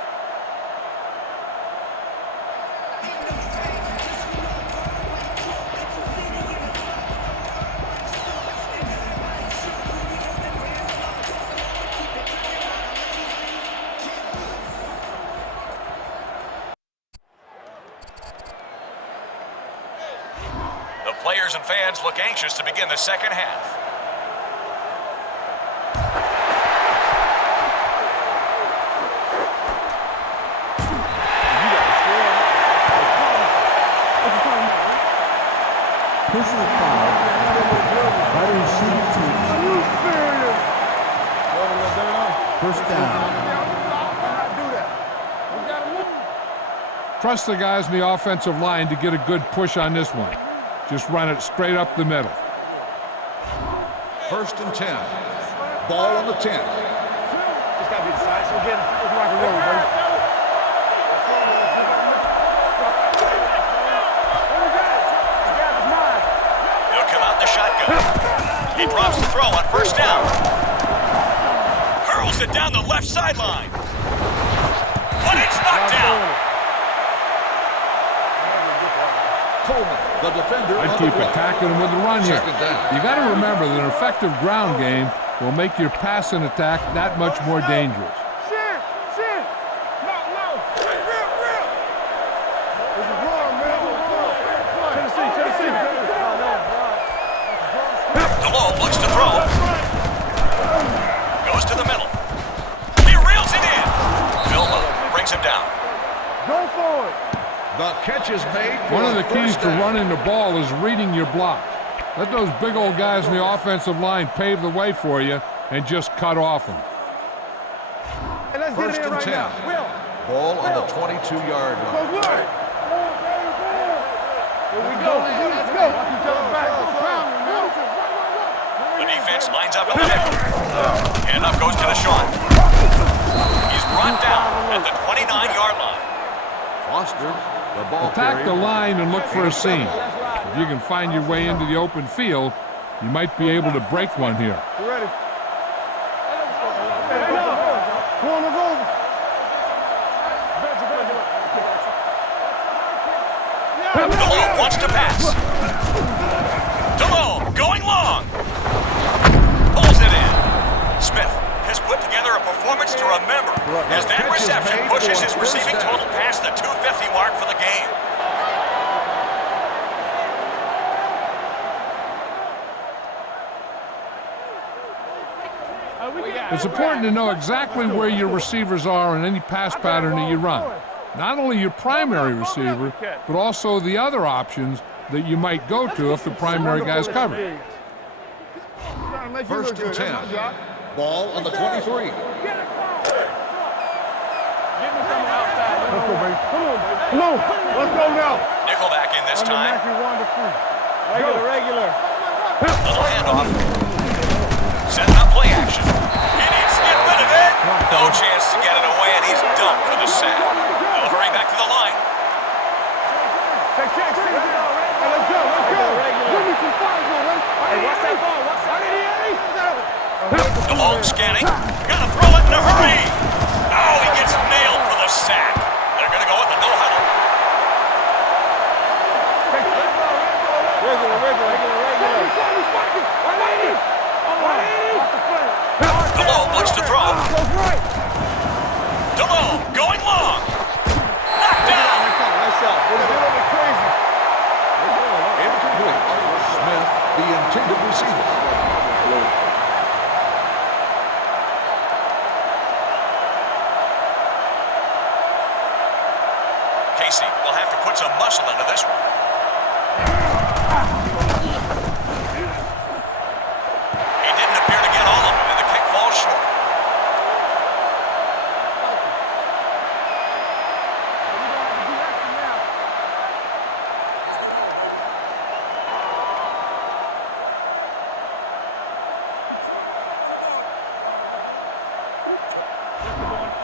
The players and fans look anxious to begin the second half. Personal foul by the receiving team. Are you serious? First down. Trust the guys in the offensive line to get a good push on this one. Just run it straight up the middle. First and 10. Ball on the 10. It's got to be the side. So again, it's rock and roll, baby. He'll come out in the shotgun. He drops the throw on first down. Hurls it down the left sideline. But it's knocked down. Coleman, the defender. I'd on keep the play. attacking them with the run here. Second down. You got to remember that an effective ground game will make your passing attack that much more dangerous. Shit. No. Real. This is wrong, man. Tennessee. DeLong looks to throw. Goes to the middle. He reels it in. Bill Lowe brings him down. Go for it. The catch is made. One of the keys first to down. running the ball is reading your block. Let those big old guys in the offensive line pave the way for you and just cut off them. Hey, let's First get it in and right 10. now. Will. Ball on the 22-yard line. Here we go. Let's go. The defense lines up in the nickel. And up goes to Shaun. He's brought down at the 29-yard line. Foster, the ball Attack the carrier. line and look for a seam. If you can find your way into the open field, you might be able to break one here. You ready? Corner's over. Yeah, DeLong wants to pass. DeLong going long. Pulls it in. Smith has put together a performance to remember as that reception pushes his receiving total past the 250 mark for the game. It's important to know exactly where your receivers are in any pass pattern that you run. Not only your primary receiver, but also the other options that you might go to if the primary guy's covered. First and 10. Ball on the 23. Come on, let's go now. Nickelback in this time. Regular. Little handoff. Setting up play action. He needs to get rid of it. No chance to get it away, and he's done for the sack. They'll hurry back to the line. Let's go. Hey, watch that ball. DeLong scanning. Gotta throw it in a hurry. Oh, he gets nailed for the sack. They're gonna go with a no huddle. DeLong looks to throw. DeLong going long. Knocked down. Incomplete. Smith, the intended receiver. Casey will have to put some muscle into this one. He didn't appear to get all of it, and the kick falls short.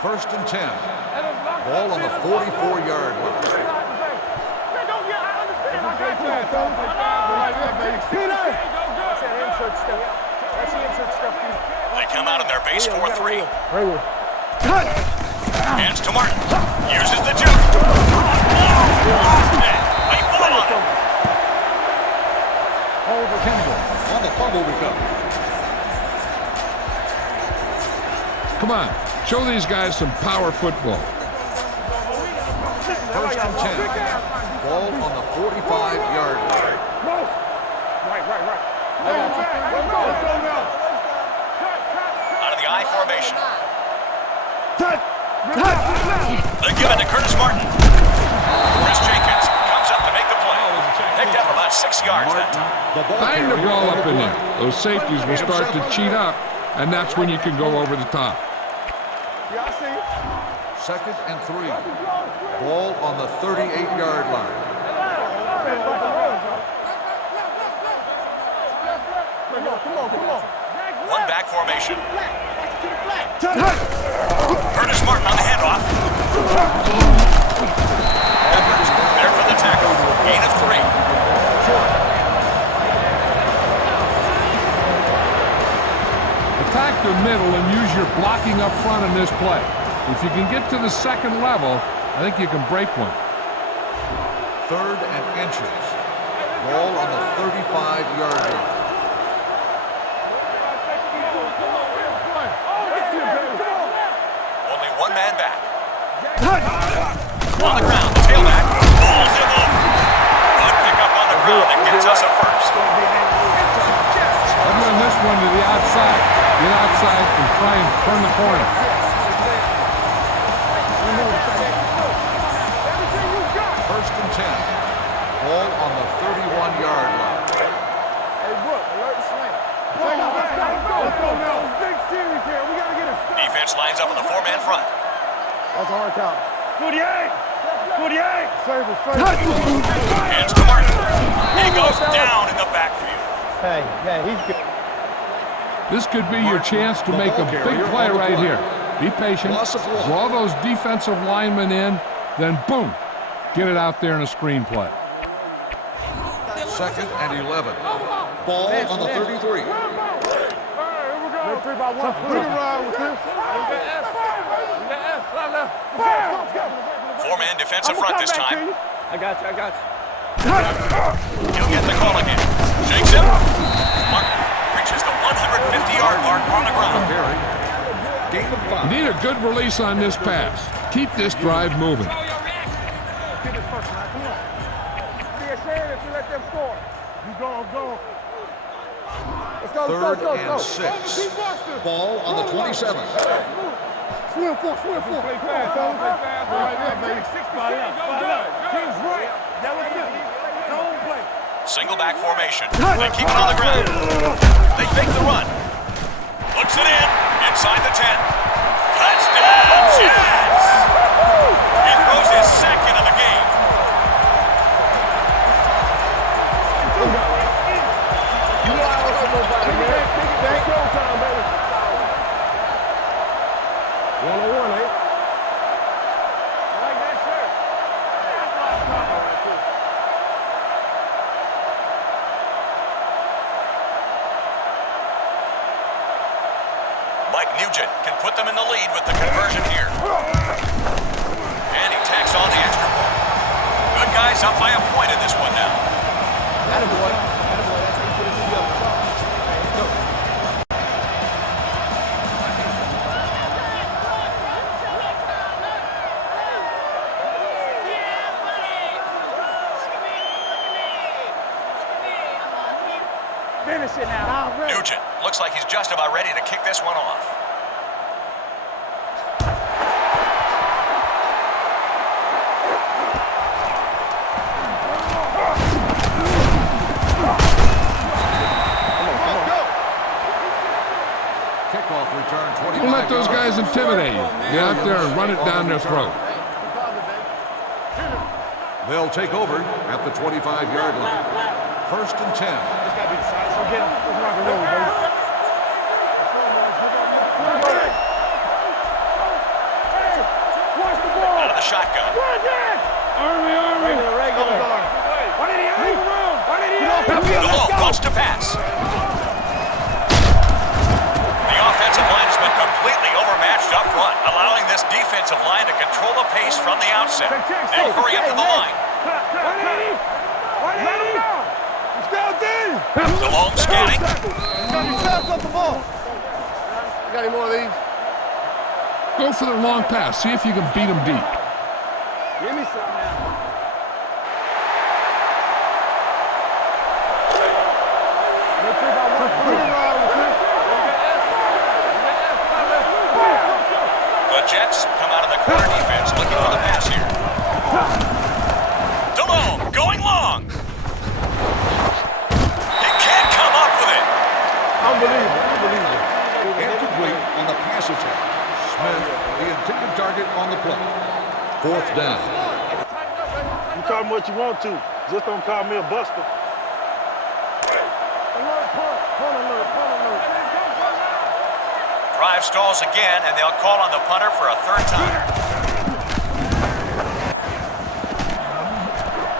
First and 10. Ball on the 44-yard line. They come out in their base 4-3. Hands to Martin. Uses the juke. They pull on him. Kendall on the fumble recovery. Come on, show these guys some power football. First and 10. Ball on the 45-yard line. Out of the I formation. They give it to Curtis Martin. Chris Jenkins comes up to make the play. Picked up about 6 yards that time. Bang the ball up in there. Those safeties will start to cheat up, and that's when you can go over the top. Second and 3. Ball on the 38-yard line. One back formation. Curtis Martin on the handoff. Edwards there for the tackle. Gain of 3. Attack the middle and use your blocking up front in this play. If you can get to the second level, I think you can break one. Third and inches. Ball on the 35-yard line. Only one man back. On the ground, the tailback. Balls him over. Good pickup on the ground that gets us a first. I'm going this one to the outside. Get outside and try and turn the corner. First and 10. Ball on the 31-yard line. Defense lines up in the 4-man front. That's a hard count. Good yank! Save it. Hands to Martin. He goes down in the backfield. Hey, he's good. This could be your chance to make a big play right here. Be patient, draw those defensive linemen in, then boom, get it out there in a screen play. Second and 11. Ball on the 33. Four-man defensive front this time. I got you. He'll get the call again. Shakes him. Martin reaches the 150-yard mark on the ground. Gain of 5. Need a good release on this pass. Keep this drive moving. Get this first, man. Come on. Be ashamed if you let them score. You go. Let's go. Third and 6. Ball on the 27. Swim for. Play fast, play fast. Right there, baby. 60, fire up. King's right. That was it. Zone play. Single back formation. They keep it on the ground. They fake the run. Looks it in. Inside the 10. Touchdown, Jets! He throws his second of the game. You know I don't know about it, man. Piggyback. Showtime, baby. 101, eh? I like that shirt. Mike Nugent can put them in the lead with the conversion here. And he tacks on the extra point. Good guys up by a point in this one now. Attaboy. That's how you put it together. Let's go. Finish it now. Nugent looks like he's just about ready to kick this one off. Kickoff return 25. Don't let those guys intimidate you. Get out there and run it down their throat. They'll take over at the 25-yard line. First and 10. This gotta be decided. So get him. Let's rock and roll, baby. Hey, watch the ball. Out of the shotgun. Army. Regular. Why did he move around? Why did he DeLoach wants to pass. The offensive line has been completely overmatched up front, allowing this defensive line to control the pace from the outset. They'll hurry up to the line. 180. Let's go, D. DeLoach scanning. Got any more of these? Go for the long pass. See if you can beat them deep. Give me some now. The Jets come out of the corner defense looking for the pass here. DeLoach going long. He can't come up with it. Unbelievable. Incomplete on the pass attempt. Smith, the intended target on the play. Fourth down. You call me what you want to. Just don't call me a buster. Drive stalls again, and they'll call on the punter for a third time.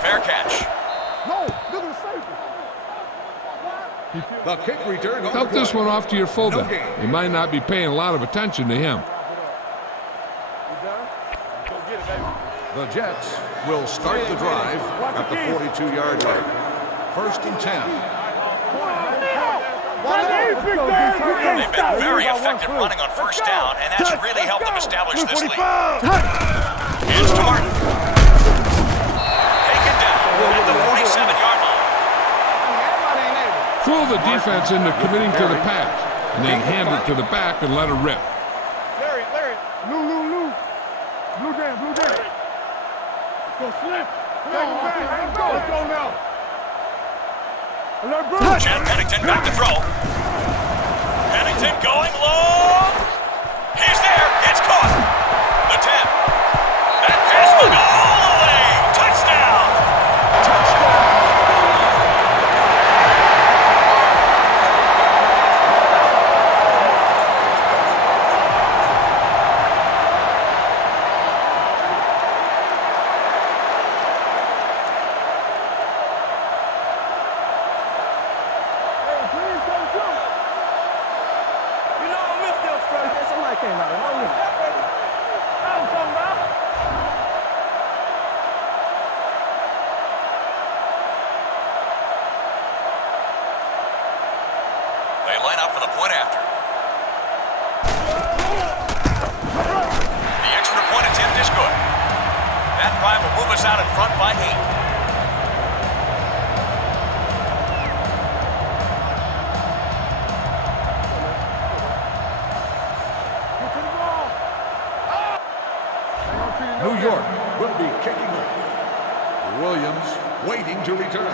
Fair catch. No, look at the safety. The kick return on Dump the this play. one off to your fullback. No gain. You might not be paying a lot of attention to him. You done? Go get it, baby. The Jets will start the drive at the 42-yard line. First and 10. They've been very effective running on first down, and that's really helped them establish this lead. Here's to Martin. Taken down at the 47-yard line. Fool the defense into committing to the pass, and then hand it to the back and let her rip. Larry. Lou. Blue down. Go slip. Let's go now. Chad Pennington back to throw. Pennington going long. He's there. It's caught. The 10. That pass will go all the way. Touchdown. Somebody came out of nowhere. I'm talking about line up for the point after. The extra point attempt is good. That drive will move us out in front by 8. New York will be kicking off. Williams waiting to return.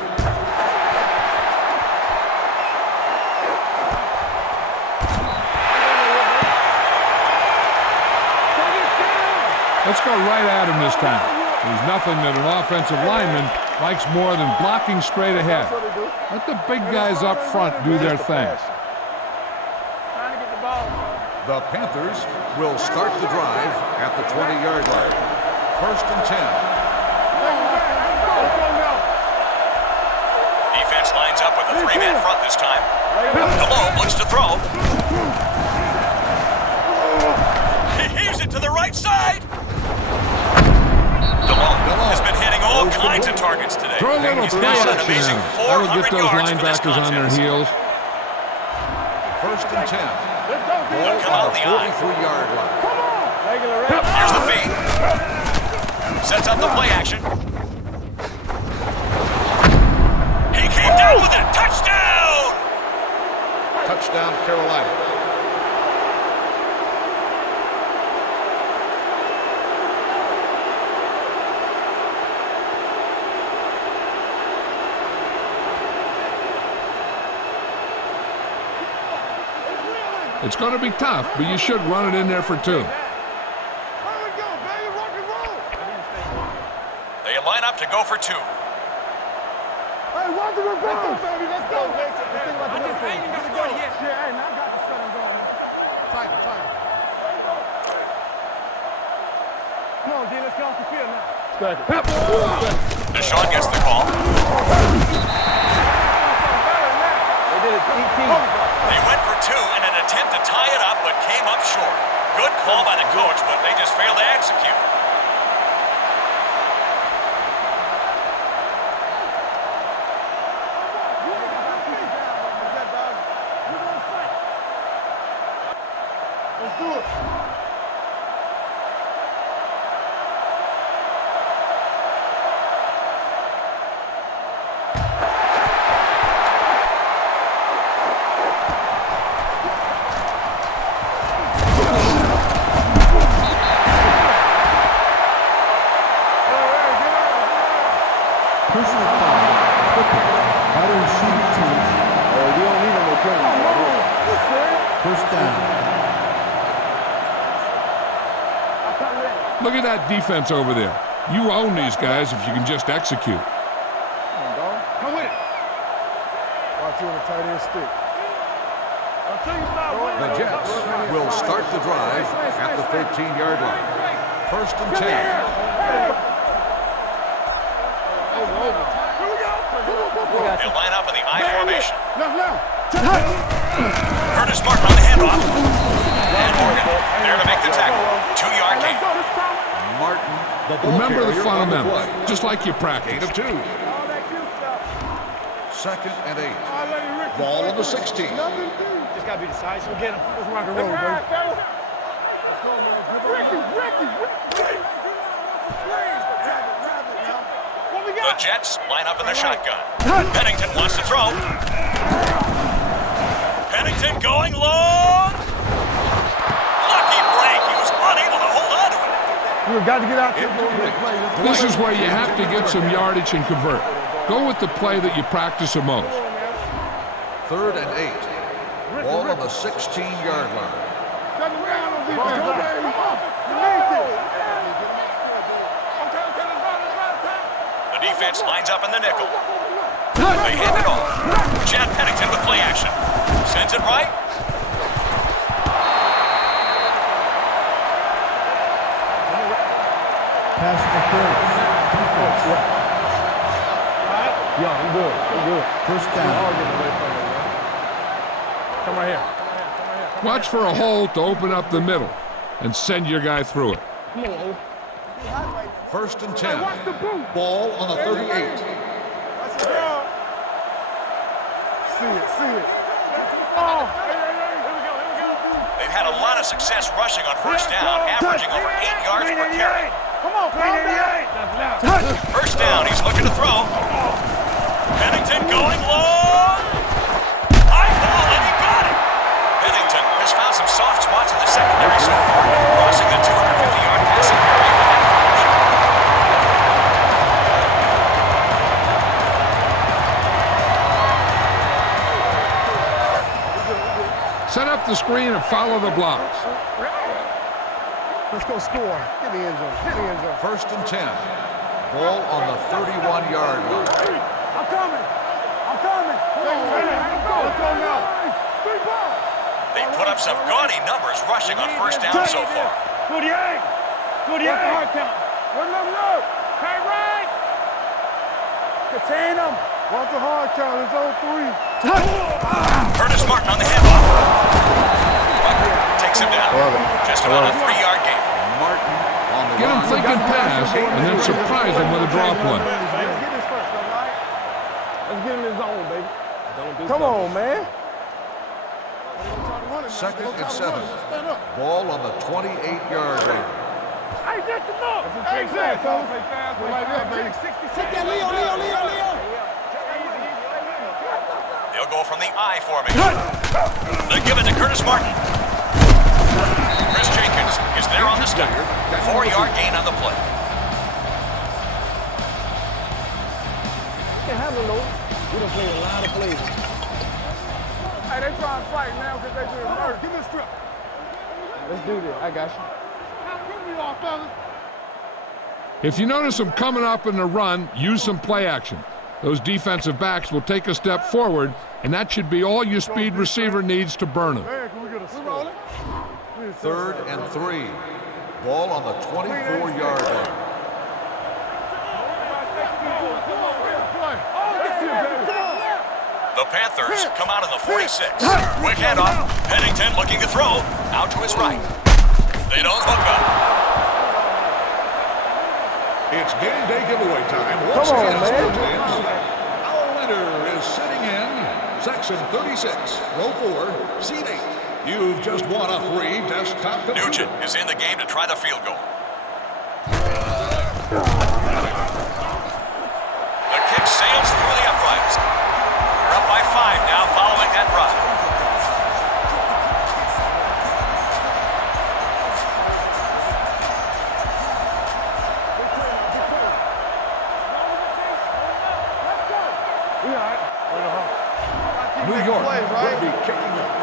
Let's go right at him this time. There's nothing that an offensive lineman likes more than blocking straight ahead. Let the big guys up front do their thing. The Panthers will start the drive at the 20-yard line. First and 10. Defense lines up with a 3-man front this time. DeLoach looks to throw. He heaves it to the right side. DeLoach has been hitting all kinds of targets today. Throw a little He's play now an action amazing in. That'll 400 get those yards for this linebackers on their contest. heels. First and 10. Ball come out the eye. 43-yard line. Here's the feed. Sets up the play action. He came down with it. Touchdown! Touchdown, Carolina. It's going to be tough, but you should run it in there for 2. They line up to go for 2. Hey, watch the rebound, baby. Let's go. I ain't even got started yet. Yeah, hey, now I got the starting going. Tighter. Come on, D, let's get off the field now. Deshaun gets the call. They did it 18. They went for 2 in an attempt to tie it up, but came up short. Good call by the coach, but they just failed to execute. Let's do it. Personal foul, football, battery shooting team. We don't need no more penalties. First down. Look at that defense over there. You own these guys if you can just execute. Come on, dog. Come with it. Watch you on the tight end stick. The Jets will start the drive at the 13-yard line. First and 10. They line up in the I formation. Left. Curtis Martin on the handoff. And Morgan there to make the tackle. 2-yard gain. Martin, the ball Remember the carrier on the fundamentals, play. just like you practice. Gain of 2. Second and 8. Ball on the 16. Just got to be decisive. Get him. Let's rock and roll, baby. Let's go, man. Ricky. The Jets line up in the shotgun. Pennington wants to throw. Pennington going long. Lucky break. He was unable to hold on to it. We've got to get out there. This is where you have to get some yardage and convert. Go with the play that you practice the most. Third and 8. Ball on the 16-yard line. Turn around on defense. Come on. You need this. The defense lines up in the nickel. They hand it off. Chad Pennington with play action. Sends it right. Pass interference. Defense. Yeah, I'm good. First down. Come right here. Watch for a hole to open up the middle and send your guy through it. Come on. First and 10. Ball on the 38. See it. Oh, They've had a lot of success rushing on first down, averaging over 8 yards per carry. Come on, First down, he's looking to throw. Pennington going long. High ball, and he got it. Pennington has found some soft spots in the secondary so far, crossing the 250-yard passing area with that completion. Set up the screen and follow the blocks. Let's go score. Get the end zone. Get the end zone. First and 10. Ball on the 31-yard line. I'm coming. I'm coming. Let's go now. They put up some gaudy numbers rushing on first down so far. Good yang. Good yang. Hard count. Look. Hey, right. Contain them. Watch the hard count. It's on 3. Curtis Martin on the handoff. Rucker takes him down. Just about a 3-yard gain. Martin on the Get him run. thinking pass, and then surprise him with a draw play. Let's get this first, all right? Let's get in the zone, baby. Come on, man. Second and 7. Ball on the 28-yard line. Hey, get the look. Hey, Zach. Like that, baby. Sit there, Leo. They'll go from the I formation. They give it to Curtis Martin. Chris Jenkins is there on the stop. 4-yard gain on the play. You can handle those. We done played a lot of plays. Hey, they trying to fight now because they doing murder. Give me a strip. Let's do this. I got you. If you notice them coming up in the run, use some play action. Those defensive backs will take a step forward, and that should be all your speed receiver needs to burn them. Third and 3. Ball on the 24-yard line. The Panthers come out in the 46. Quick handoff. Pennington looking to throw. Out to his right. They don't hook up. It's game day giveaway time. Come on, man. Our winner is sitting in section 36, row 4, seat 8. You've just won a free desktop computer. Nugent is in the game to try the field goal. The kick sails through the uprights. You're up by 5 now following that drive. New York will be kicking off.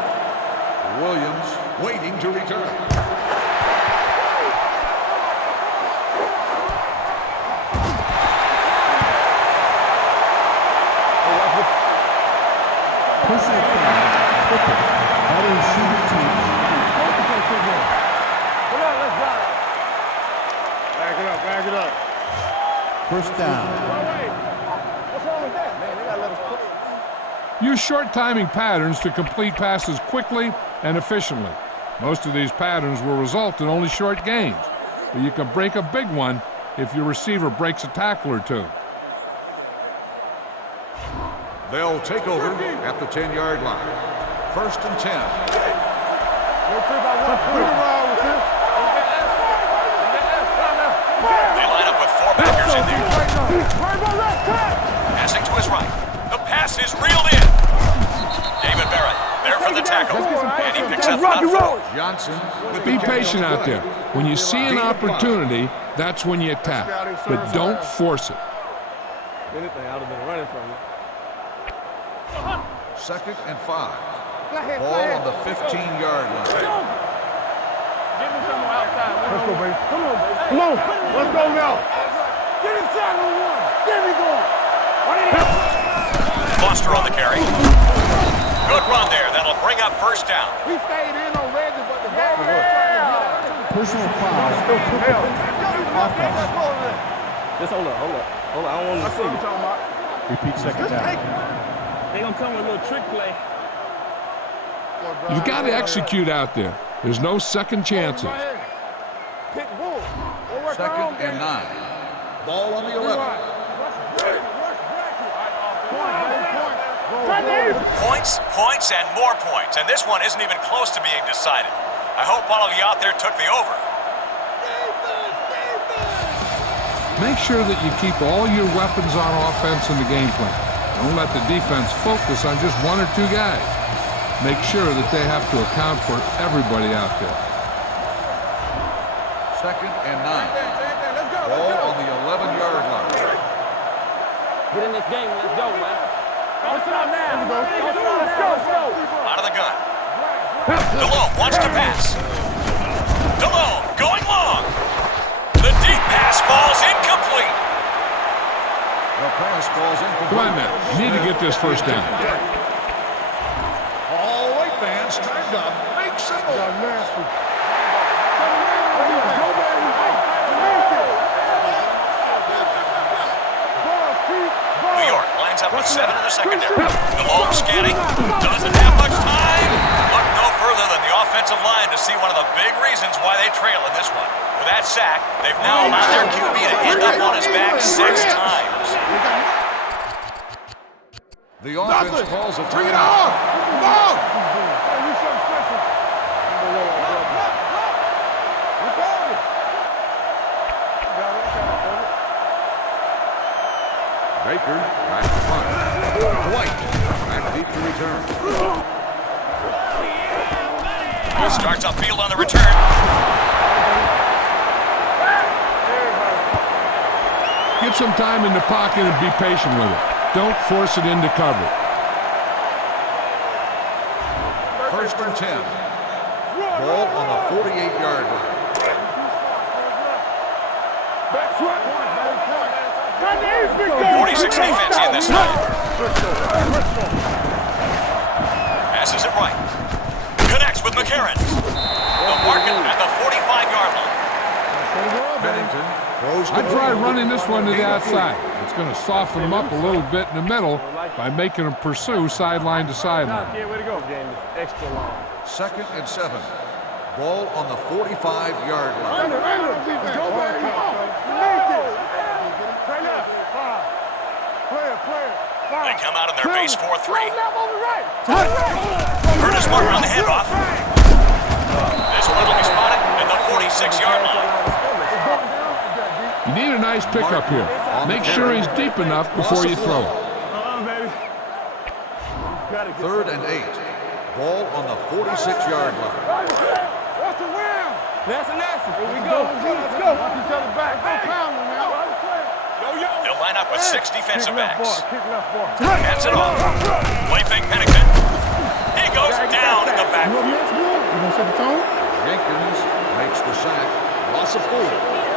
Williams waiting to return. Personal foul, tripping. Battery shooting team. Come on, let's go. Back it up. First down. What's wrong with that, man? They gotta let us play. Use short timing patterns to complete passes quickly and efficiently. Most of these patterns will result in only short gains, but you can break a big one if your receiver breaks a tackle or two. They'll take over at the 10-yard line. First and 10. They line up with 4 backers in there. Passing to his right. The pass is reeled in. David Barrett there for the tackle. And he picks up about 4. Johnson with the Be catch on patient the out play. there. When you see an opportunity, that's when you attack, but don't force it. Anything, I would have been running from you. Second and 5. Ball on the 15-yard line. Get me somewhere outside. Let's go, baby. Come on, baby. Come on. Let's go now. Get inside on 1. Get me going. Foster on the carry. Good run there. That'll bring up first down. We stayed in on Reggie, but the ball was Personal foul. Offense. Just hold up. I don't want to see you. Repeat second down. They gonna come with a little trick play. You've got to execute out there. There's no second chances. Pick bull. Second and 9. Ball on the 11. Points, and more points. And this one isn't even close to being decided. I hope all of you out there took the over. Make sure that you keep all your weapons on offense in the game plan. Don't let the defense focus on just one or two guys. Make sure that they have to account for everybody out there. 2nd and 9. Ball on the 11-yard line. Get in this game. Let's go, man. Don't stop now. Let's go. Out of the gun. DeLone wants to pass. DeLone going long. The deep pass falls incomplete. The pass falls incomplete. Come on now. You need to get this first down. All right, fans, timed up. Make signal. New York lines up with 7 in the secondary. DeLone scanning. Doesn't have much time. Look no further than the offensive line to see one of the big reasons why they trail in this one. With that sack, they've now allowed their QB to end up on his back 6 times. The offense calls a Bring it timeout. on. Baker back to punt. White back deep to return. Starts upfield on the return. Get some time in the pocket and be patient with it. Don't force it into cover. 1st and 10. Ball on the 48-yard line. 46 defense in this time. Passes it right. Connects with McCarron. The market at the 45-yard line. Bennington throws. I'd try running this one to the outside. It's going to soften them up a little bit in the middle by making them pursue sideline to sideline. Yeah, way to go, game. Extra long. 2nd and 7. Ball on the 45-yard line. They come out in their base 4-3. Curtis Martin on the handoff. This one will be spotted at the 46-yard line. You need a nice pickup here. Make sure he's deep enough before you throw it. 3rd and 8. Ball on the 46-yard line. That's an answer. Here we go. Let's go. Watch each other back. Go pound them now. They'll line up with 6 defensive backs. Hands it off. Play fake Pennington. He goes down in the backfield. Jenkins makes the sack. Loss of 4.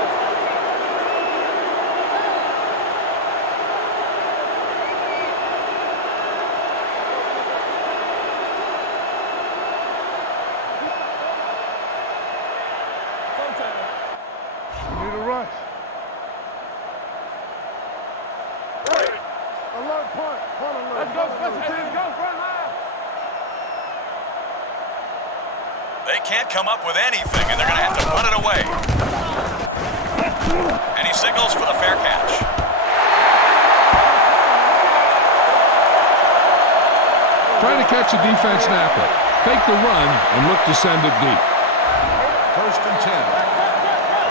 They can't come up with anything, and they're going to have to put it away. And he signals for the fair catch. Try to catch a defense snapper. Fake the run and look to send it deep. 1st and 10.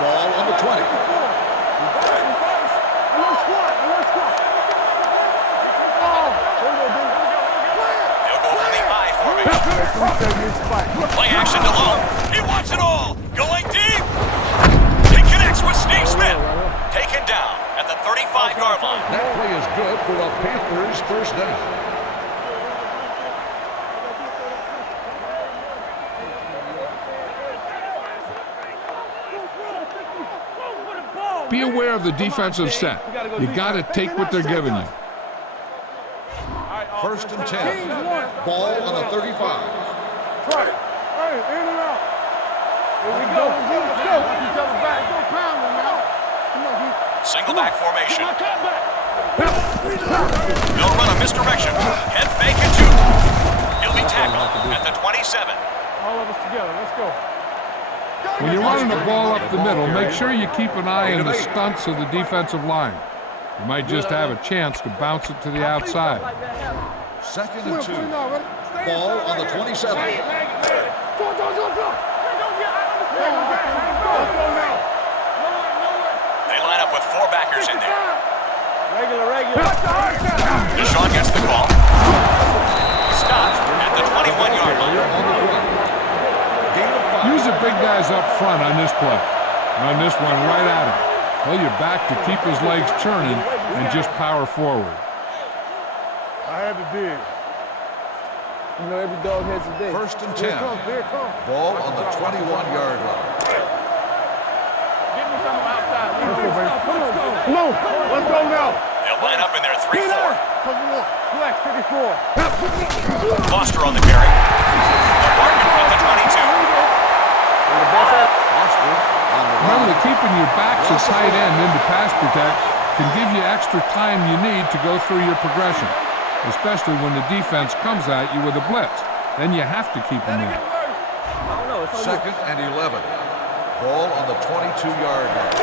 Ball on the 20. He'll go from the I formation. Play action to Long. He wants it all. Going deep. He connects with Steve Smith. Taken down at the 35-yard line. That play is good for a Panthers first down. Be aware of the defensive set. You got to take what they're giving you. 1st and 10. Ball on the 35. Try it. Hey, in and out. Here we go. Let's go. Watch each other back. Go pound them now. Come on, dude. Single back formation. Get my cat back. They'll run a misdirection. Head fake and shoot. He'll be tackled at the 27. All of us together. Let's go. When you're running the ball up the middle, make sure you keep an eye on the stunts of the defensive line. You might just have a chance to bounce it to the outside. 2nd and 2. Ball on the 27. They line up with 4 backers in there. Regular. Shaun gets the call. He stops at the 21-yard line. Use the big guys up front on this play. On this one, right at him. Pull your back to keep his legs churning and just power forward. I had to dig. You know, every dog has a day. First and 10. Ball on the 21-yard line. Get me some outside. Come on. Let's go now. They'll line up in their 3-4. Flex, 54. Foster on the carry. Barton at the 22. Remember that keeping your backs as tight end into pass protect can give you extra time you need to go through your progression, especially when the defense comes at you with a blitz. Then you have to keep them in. Second and 11. Ball on the 22-yard line.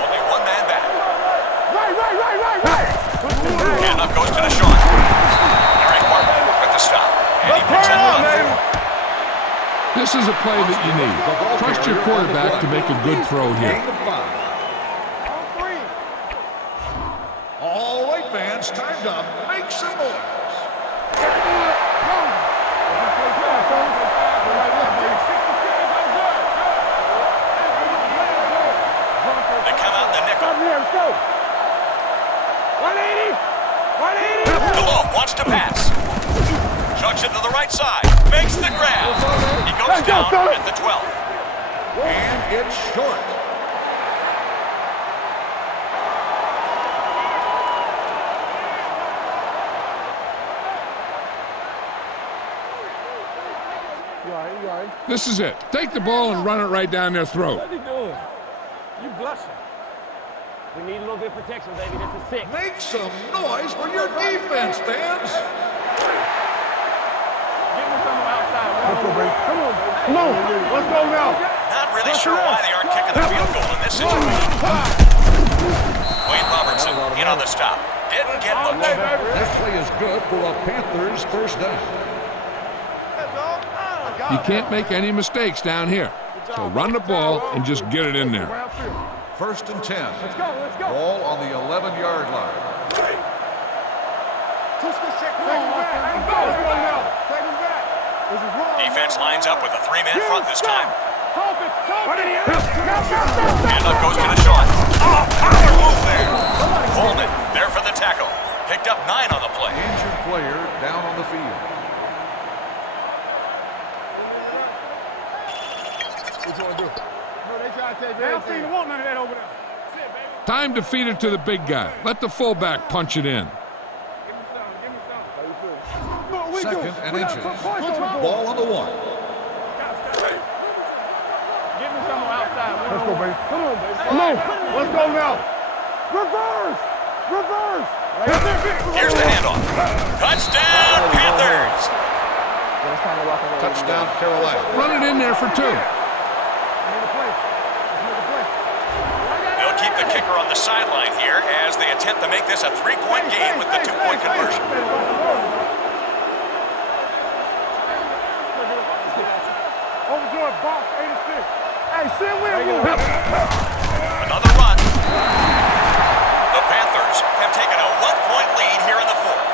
Only one man back. Right. And up goes to the Shaun. Eric Barton with the stop. And he picks up on 4. This is a play that you need. Trust your quarterback to make a good throw here. All right, fans, time to make some noise. They come out in the nickel. Let's go. 180. Below wants to pass. Chucks it to the right side. Makes the grab. He goes down at the 12. And it's short. You all right. This is it. Take the ball and run it right down their throat. What are you doing? You blushing. We need a little bit of protection, baby. This is 6. Make some noise for your defense, fans. Get me some outside. Come on, baby. Come on. Let's go now. Not really sure why they aren't kicking the field goal in this situation. Wayne Robertson in on the stop. Didn't get much. This play is good for a Panthers first down. You can't make any mistakes down here. So run the ball and just get it in there. First and 10. Let's go. Ball on the 11-yard line. Defense lines up with a 3-man front this time. And up goes to the Shaun. Oh, power move there. Coleman there for the tackle. Picked up 9 on the play. Injured player down on the field. What you want to do? No, they try to take everything. They don't seem to want none of that over there. Time to feed it to the big guy. Let the fullback punch it in. Give me some. Second and inches. Ball on the 1. Give me some outside. Let's go, baby. Come on, baby. Come on. Let's go now. Reverse. Here's the handoff. Touchdown, Panthers. Touchdown, Carolina. Run it in there for 2. They'll keep the kicker on the sideline here as they attempt to make this a 3-point game with the 2-point conversion. Overjoyed box 86. Hey, sit with me. Another run. The Panthers have taken a 1-point lead here in the 4th.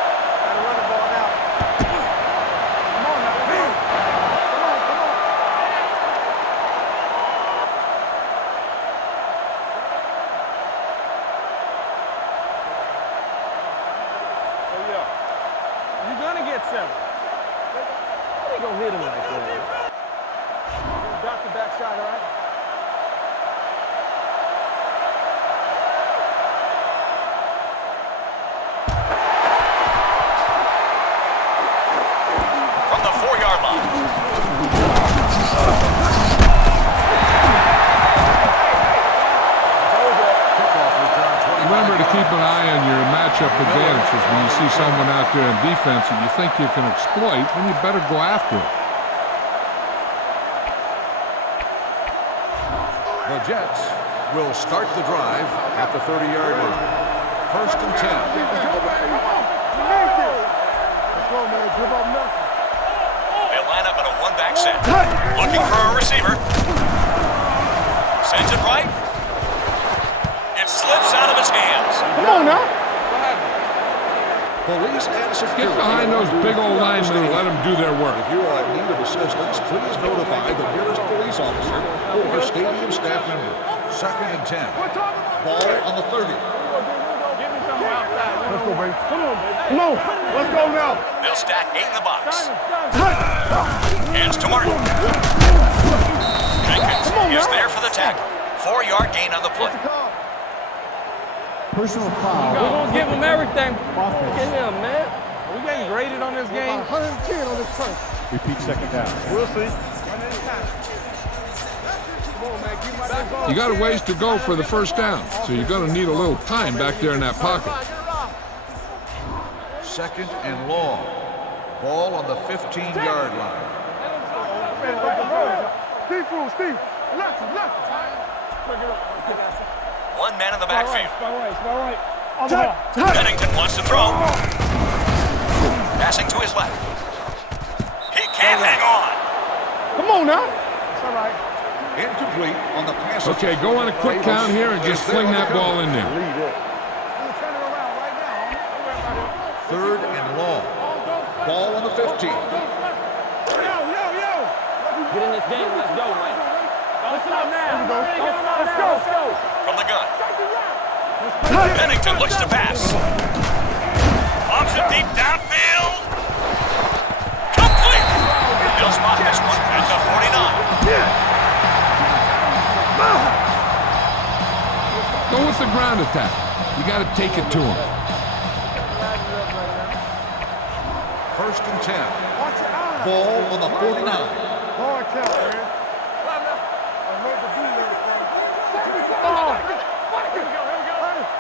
You're gonna get 7. How they gonna hit him like that? Drop the backside, all right? From the 4-yard line. Remember to keep an eye on your matchup advantages when you see someone out there in defense that you think you can exploit, then you better go after it. The Jets will start the drive at the 30-yard line. First and 10. go, man. Give up nothing. They line up in a one-back set. Looking for a receiver. Sends it right. It slips out of his hands. Come on now. Police and security. Get behind those big old linemen and let them do their work. If you are in need of assistance, please notify the nearest police officer or stadium staff member. Second and 10. Ball on the 30. Let's go, baby. Come on, baby. Come on. Let's go now. They'll stack 8 in the box. Hands to Martin. Jenkins is there for the tackle. 4-yard gain on the play. Personal foul. We're going to give him everything. Offense. Look at him, man. Are we getting graded on this game? 110 on this play. Repeat second down. We'll see. You got a ways to go for the first down, so you're going to need a little time back there in that pocket. Second and long. Ball on the 15-yard line. Steve. Left. One man in the backfield. Right. Bennington wants to throw. Passing to his left. He can't hang on. Come on now. It's all right. Incomplete on the pass. Okay, go on a quick count here and just fling that ball in there. Third and long. Ball on the 15. Get in this game. Let's go, man. Listen up now. Let's go. From the gun. Bennington looks to pass. Lobs it deep downfield. Complete. They'll spot this one at the 49. Go with the ground attack. You got to take it to him. First and 10. Ball on the 49. Hard count, man.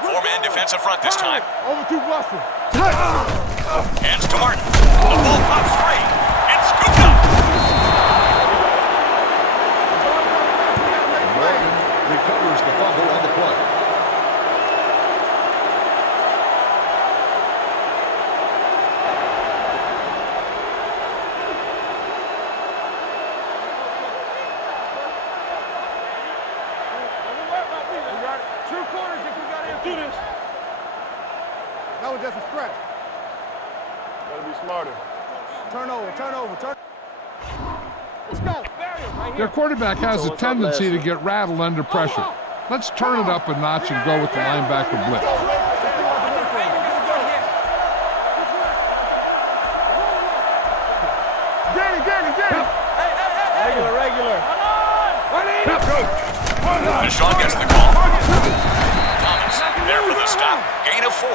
Four-man defensive front this time. Over to Russell. Hands to Martin. The ball pops free. It's scooped up. Morgan recovers the fumble on the play. That was just a stretch. Gotta be smarter. Turn. Let's go. Their quarterback has a tendency to get rattled under pressure. Let's turn it up a notch and go with the linebacker blitz. Danny. Regular. Shaun gets the call. Thomas there for the stop. Gain of 4.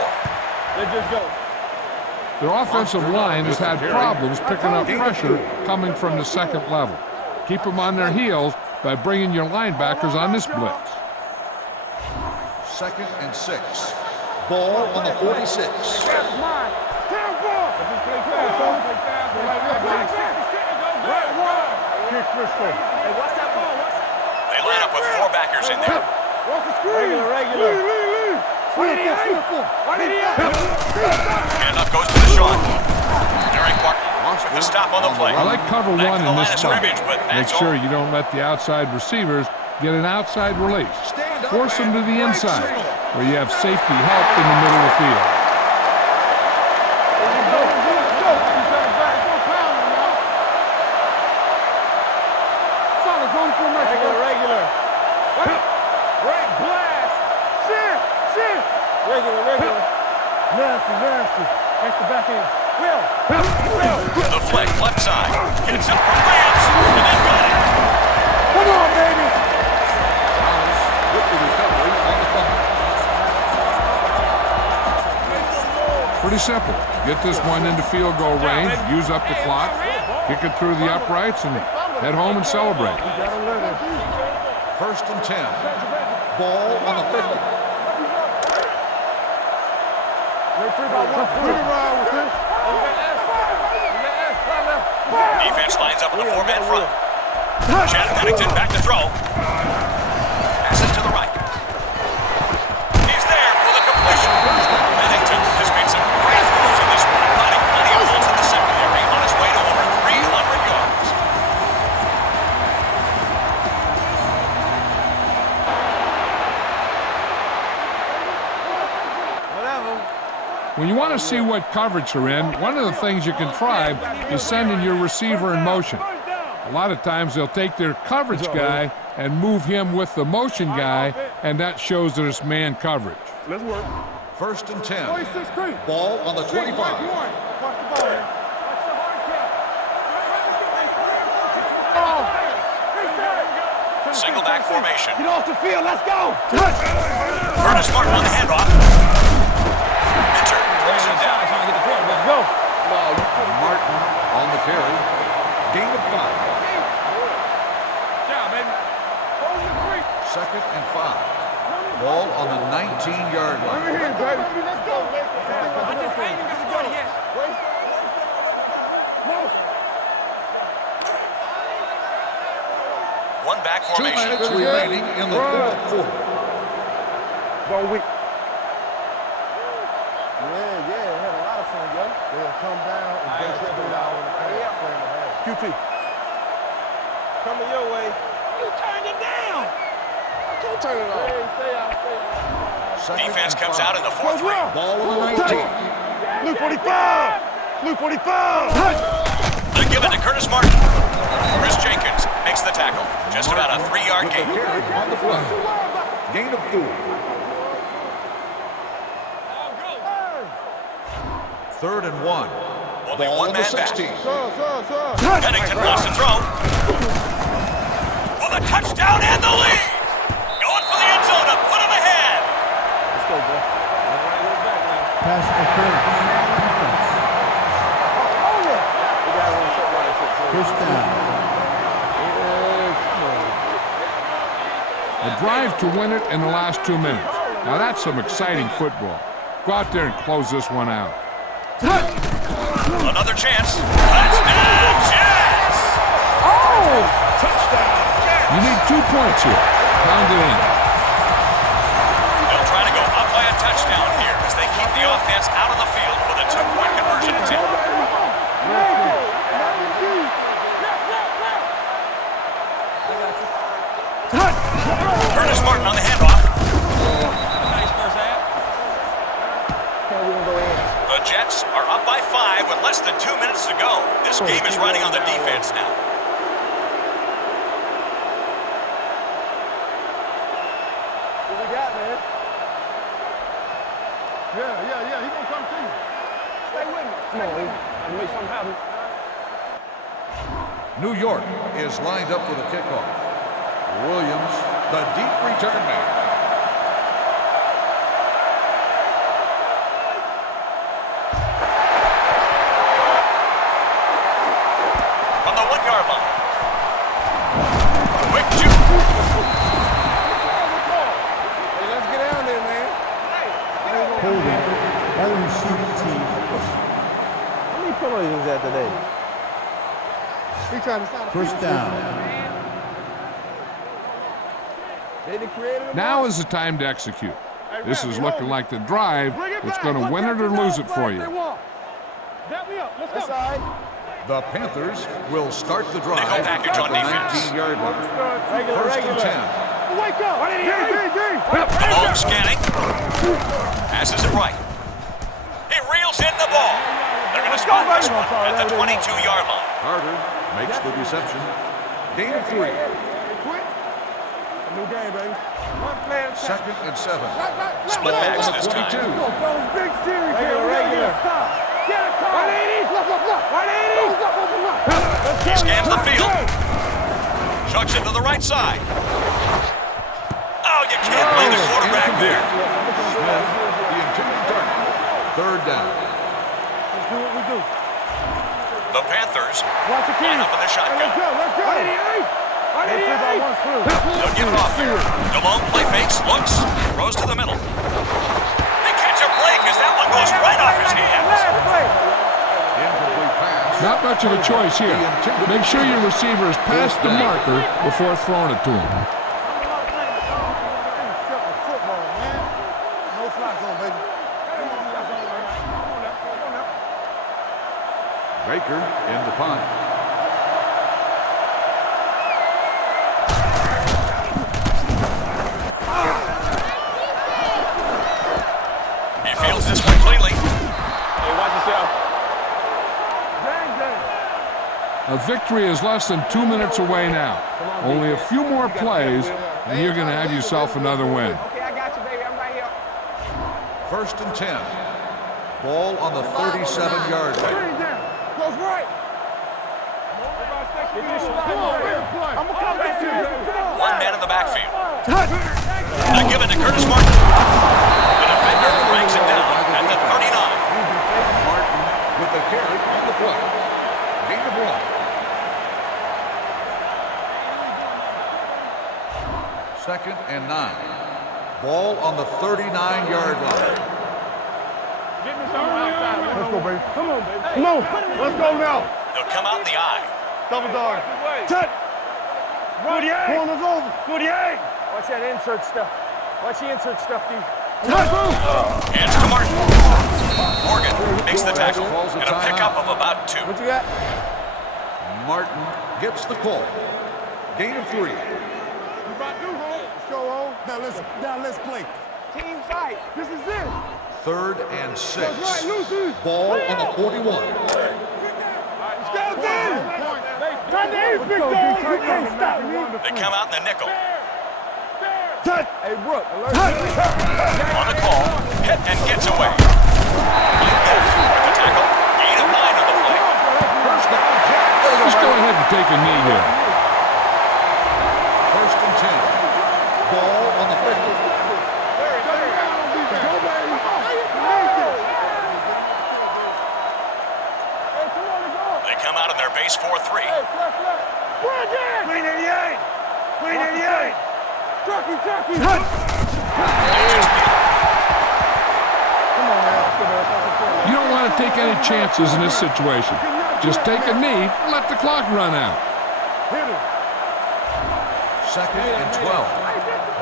Let's just go. Their offensive line has had problems picking up pressure coming from the second level. Keep them on their heels by bringing your linebackers on this blitz. Second and 6. Ball on the 46. They line up with 4 backers in there. Regular. And up goes to the Shaun. Eric Barton with the stop on the play. I like cover one Back to the in line this of spot. scrimmage, but Make that's sure all. you don't let the outside receivers get an outside release. Force them to the inside, where you have safety help in the middle of the field. Regular. Right blast. Regular. Nasty. Extra back end. The flick, left side. Gets up from Rams, and then got it. Come on, baby. With the recovery on the fumble. Pretty simple. Get this one into field goal range, use up the clock, kick it through the uprights, and head home and celebrate. First and 10. Ball on the 50. Defense lines up with a 4-man front. Chad Pennington back to throw. Passes to the right. He's there for the completion. Pennington has made some great throws in this one, finding plenty of holes in the When you want to see what coverage they're in, one of the things you can try is sending your receiver in motion. A lot of times they'll take their coverage guy and move him with the motion guy, and that shows that it's man coverage. Let's work. First and 10. Ball on the 25. Watch the ball, man. Single back formation. Get off the field. Let's go. Curtis Martin on the handoff. Mitchell throws it down. Let's go. Martin on the carry. Gain of 5. Second and 5. Ball on the 19-yard line. Over here, baby. Let's go. One back 2 formation. minutes remaining in the fourth quarter. Ball weak. Yeah, had a lot of fun, yo. They'll come down and get it out on the pass. QT. Coming your way. You turned it down. I can't turn it off. Stay out. Defense comes out in the fourth ring. Ball on the 19. Luke 45. Luke 45. They give it to Curtis Martin. Chris Jenkins makes the tackle. Just about a 3-yard With the gain. carry on the play. Gain of 4. Third and 1. Only Ball one on the man back. 16. Pennington lost the throw. For the touchdown and the lead. Going for the end zone to put him ahead. Let's go, bro. Pass interference. First down. A drive to win it in the last 2 minutes. Now that's some exciting football. Go out there and close this one out. Another chance. Touchdown, Jets! You need 2 points here. Pound it in. They'll try to go up by a touchdown here as they keep the offense out of the field with a 2-point conversion attempt. Curtis Martin on the handoff. The Jets are up by 5 with less than 2 minutes to go. This game is riding on the defense now. What we got, man? Yeah. He gonna come to you. Stay with me. Come on, man. Make something happen. New York is lined up for the kickoff. Williams, The deep return man. On the 1-yard line. Quick juke. Hey, let's get down there, man. Holding by the receiving team. How many penalties is that today? He trying to stop. First down. Now is the time to execute. This is looking like the drive that's going to win it or lose it for you. That's all right. the Panthers will start the drive Nickel package on at the defense. 19-yard line. First and 10. Wake up! Malone scanning. Passes it right. He reels in the ball. They're going to spot this one at the 22-yard line. Carter makes the reception. Gain of 3. New game, baby. Second and 7. Split backs this time. Big series here. Regular. Get it, 180. Look. 180. He scans the field. Chucks it to the right side. Oh, you can't play the quarterback there. Smith, the intended target. Third down. Let's do what we do. The Panthers Watch the line up in the shotgun. Let's go. 188. They'll give it off here. Malone play fakes, looks, throws to the middle. They catch a break as that one goes right off his hands. Incomplete pass. Not much of a choice here. Make sure your receiver is past the marker before throwing it to him. Football, man. No fly zone, baby. Baker in the punt. He fields this one cleanly. A victory is less than 2 minutes away now. Only a few more plays, and you're going to have yourself another win. Okay, I got you, baby. I'm right here. First and 10. Ball on the 37-yard line. Goes right. Get your spot. I'm going to come back to you. One man in the backfield. A given to Curtis Martin. The defender brings him down at the 39. Martin with the carry on the play. Gain of 1. Second and 9. Ball on the 39-yard line. Get me somewhere outside. Let's go, baby. Come on, baby. Come on. Let's go now. They'll come out in the eye. Double dog. Touch. Corner's over. Watch that insert stuff. Watch the insert stuff, dude. Hands to Martin. Morgan makes the tackle and a pickup of about 2. What you got? Martin gets the call. Gain of 3. Let's go on. Now let's play. Team fight. This is it. Third and 6. Right, Lucy. Ball on the 41. They come out in the nickel. Hey, Brooke. On the call, hit and gets away. With the tackle, gain of 9 on the play. First down, Jets. Just go ahead and take a knee here. First and 10. Ball on the 50. They come out in their base 4-3. Clean 88. Clean 88. Trucky. You don't want to take any chances in this situation. Just take a knee and let the clock run out. Second and 12.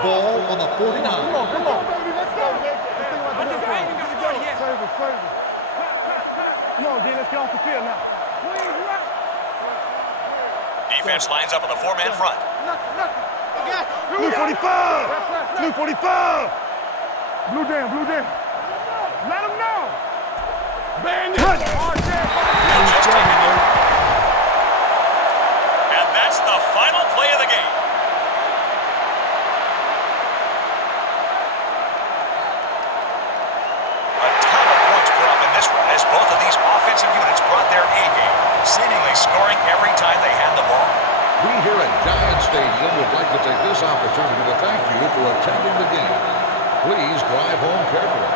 Ball on the 49. Come on, baby. Let's go. Save it. Come on, D. Let's get off the field now. Defense lines up on the 4-man front. Blue 45. Blue 45. Blue down. Let him know. Bandit. They'll just take a knee. And that's the final play of the game. A ton of points put up in this one as both of these offensive units brought their A game, seemingly scoring every time they had the ball. We here at Giant Stadium would like to take this opportunity to thank you for attending the game. Please drive home carefully.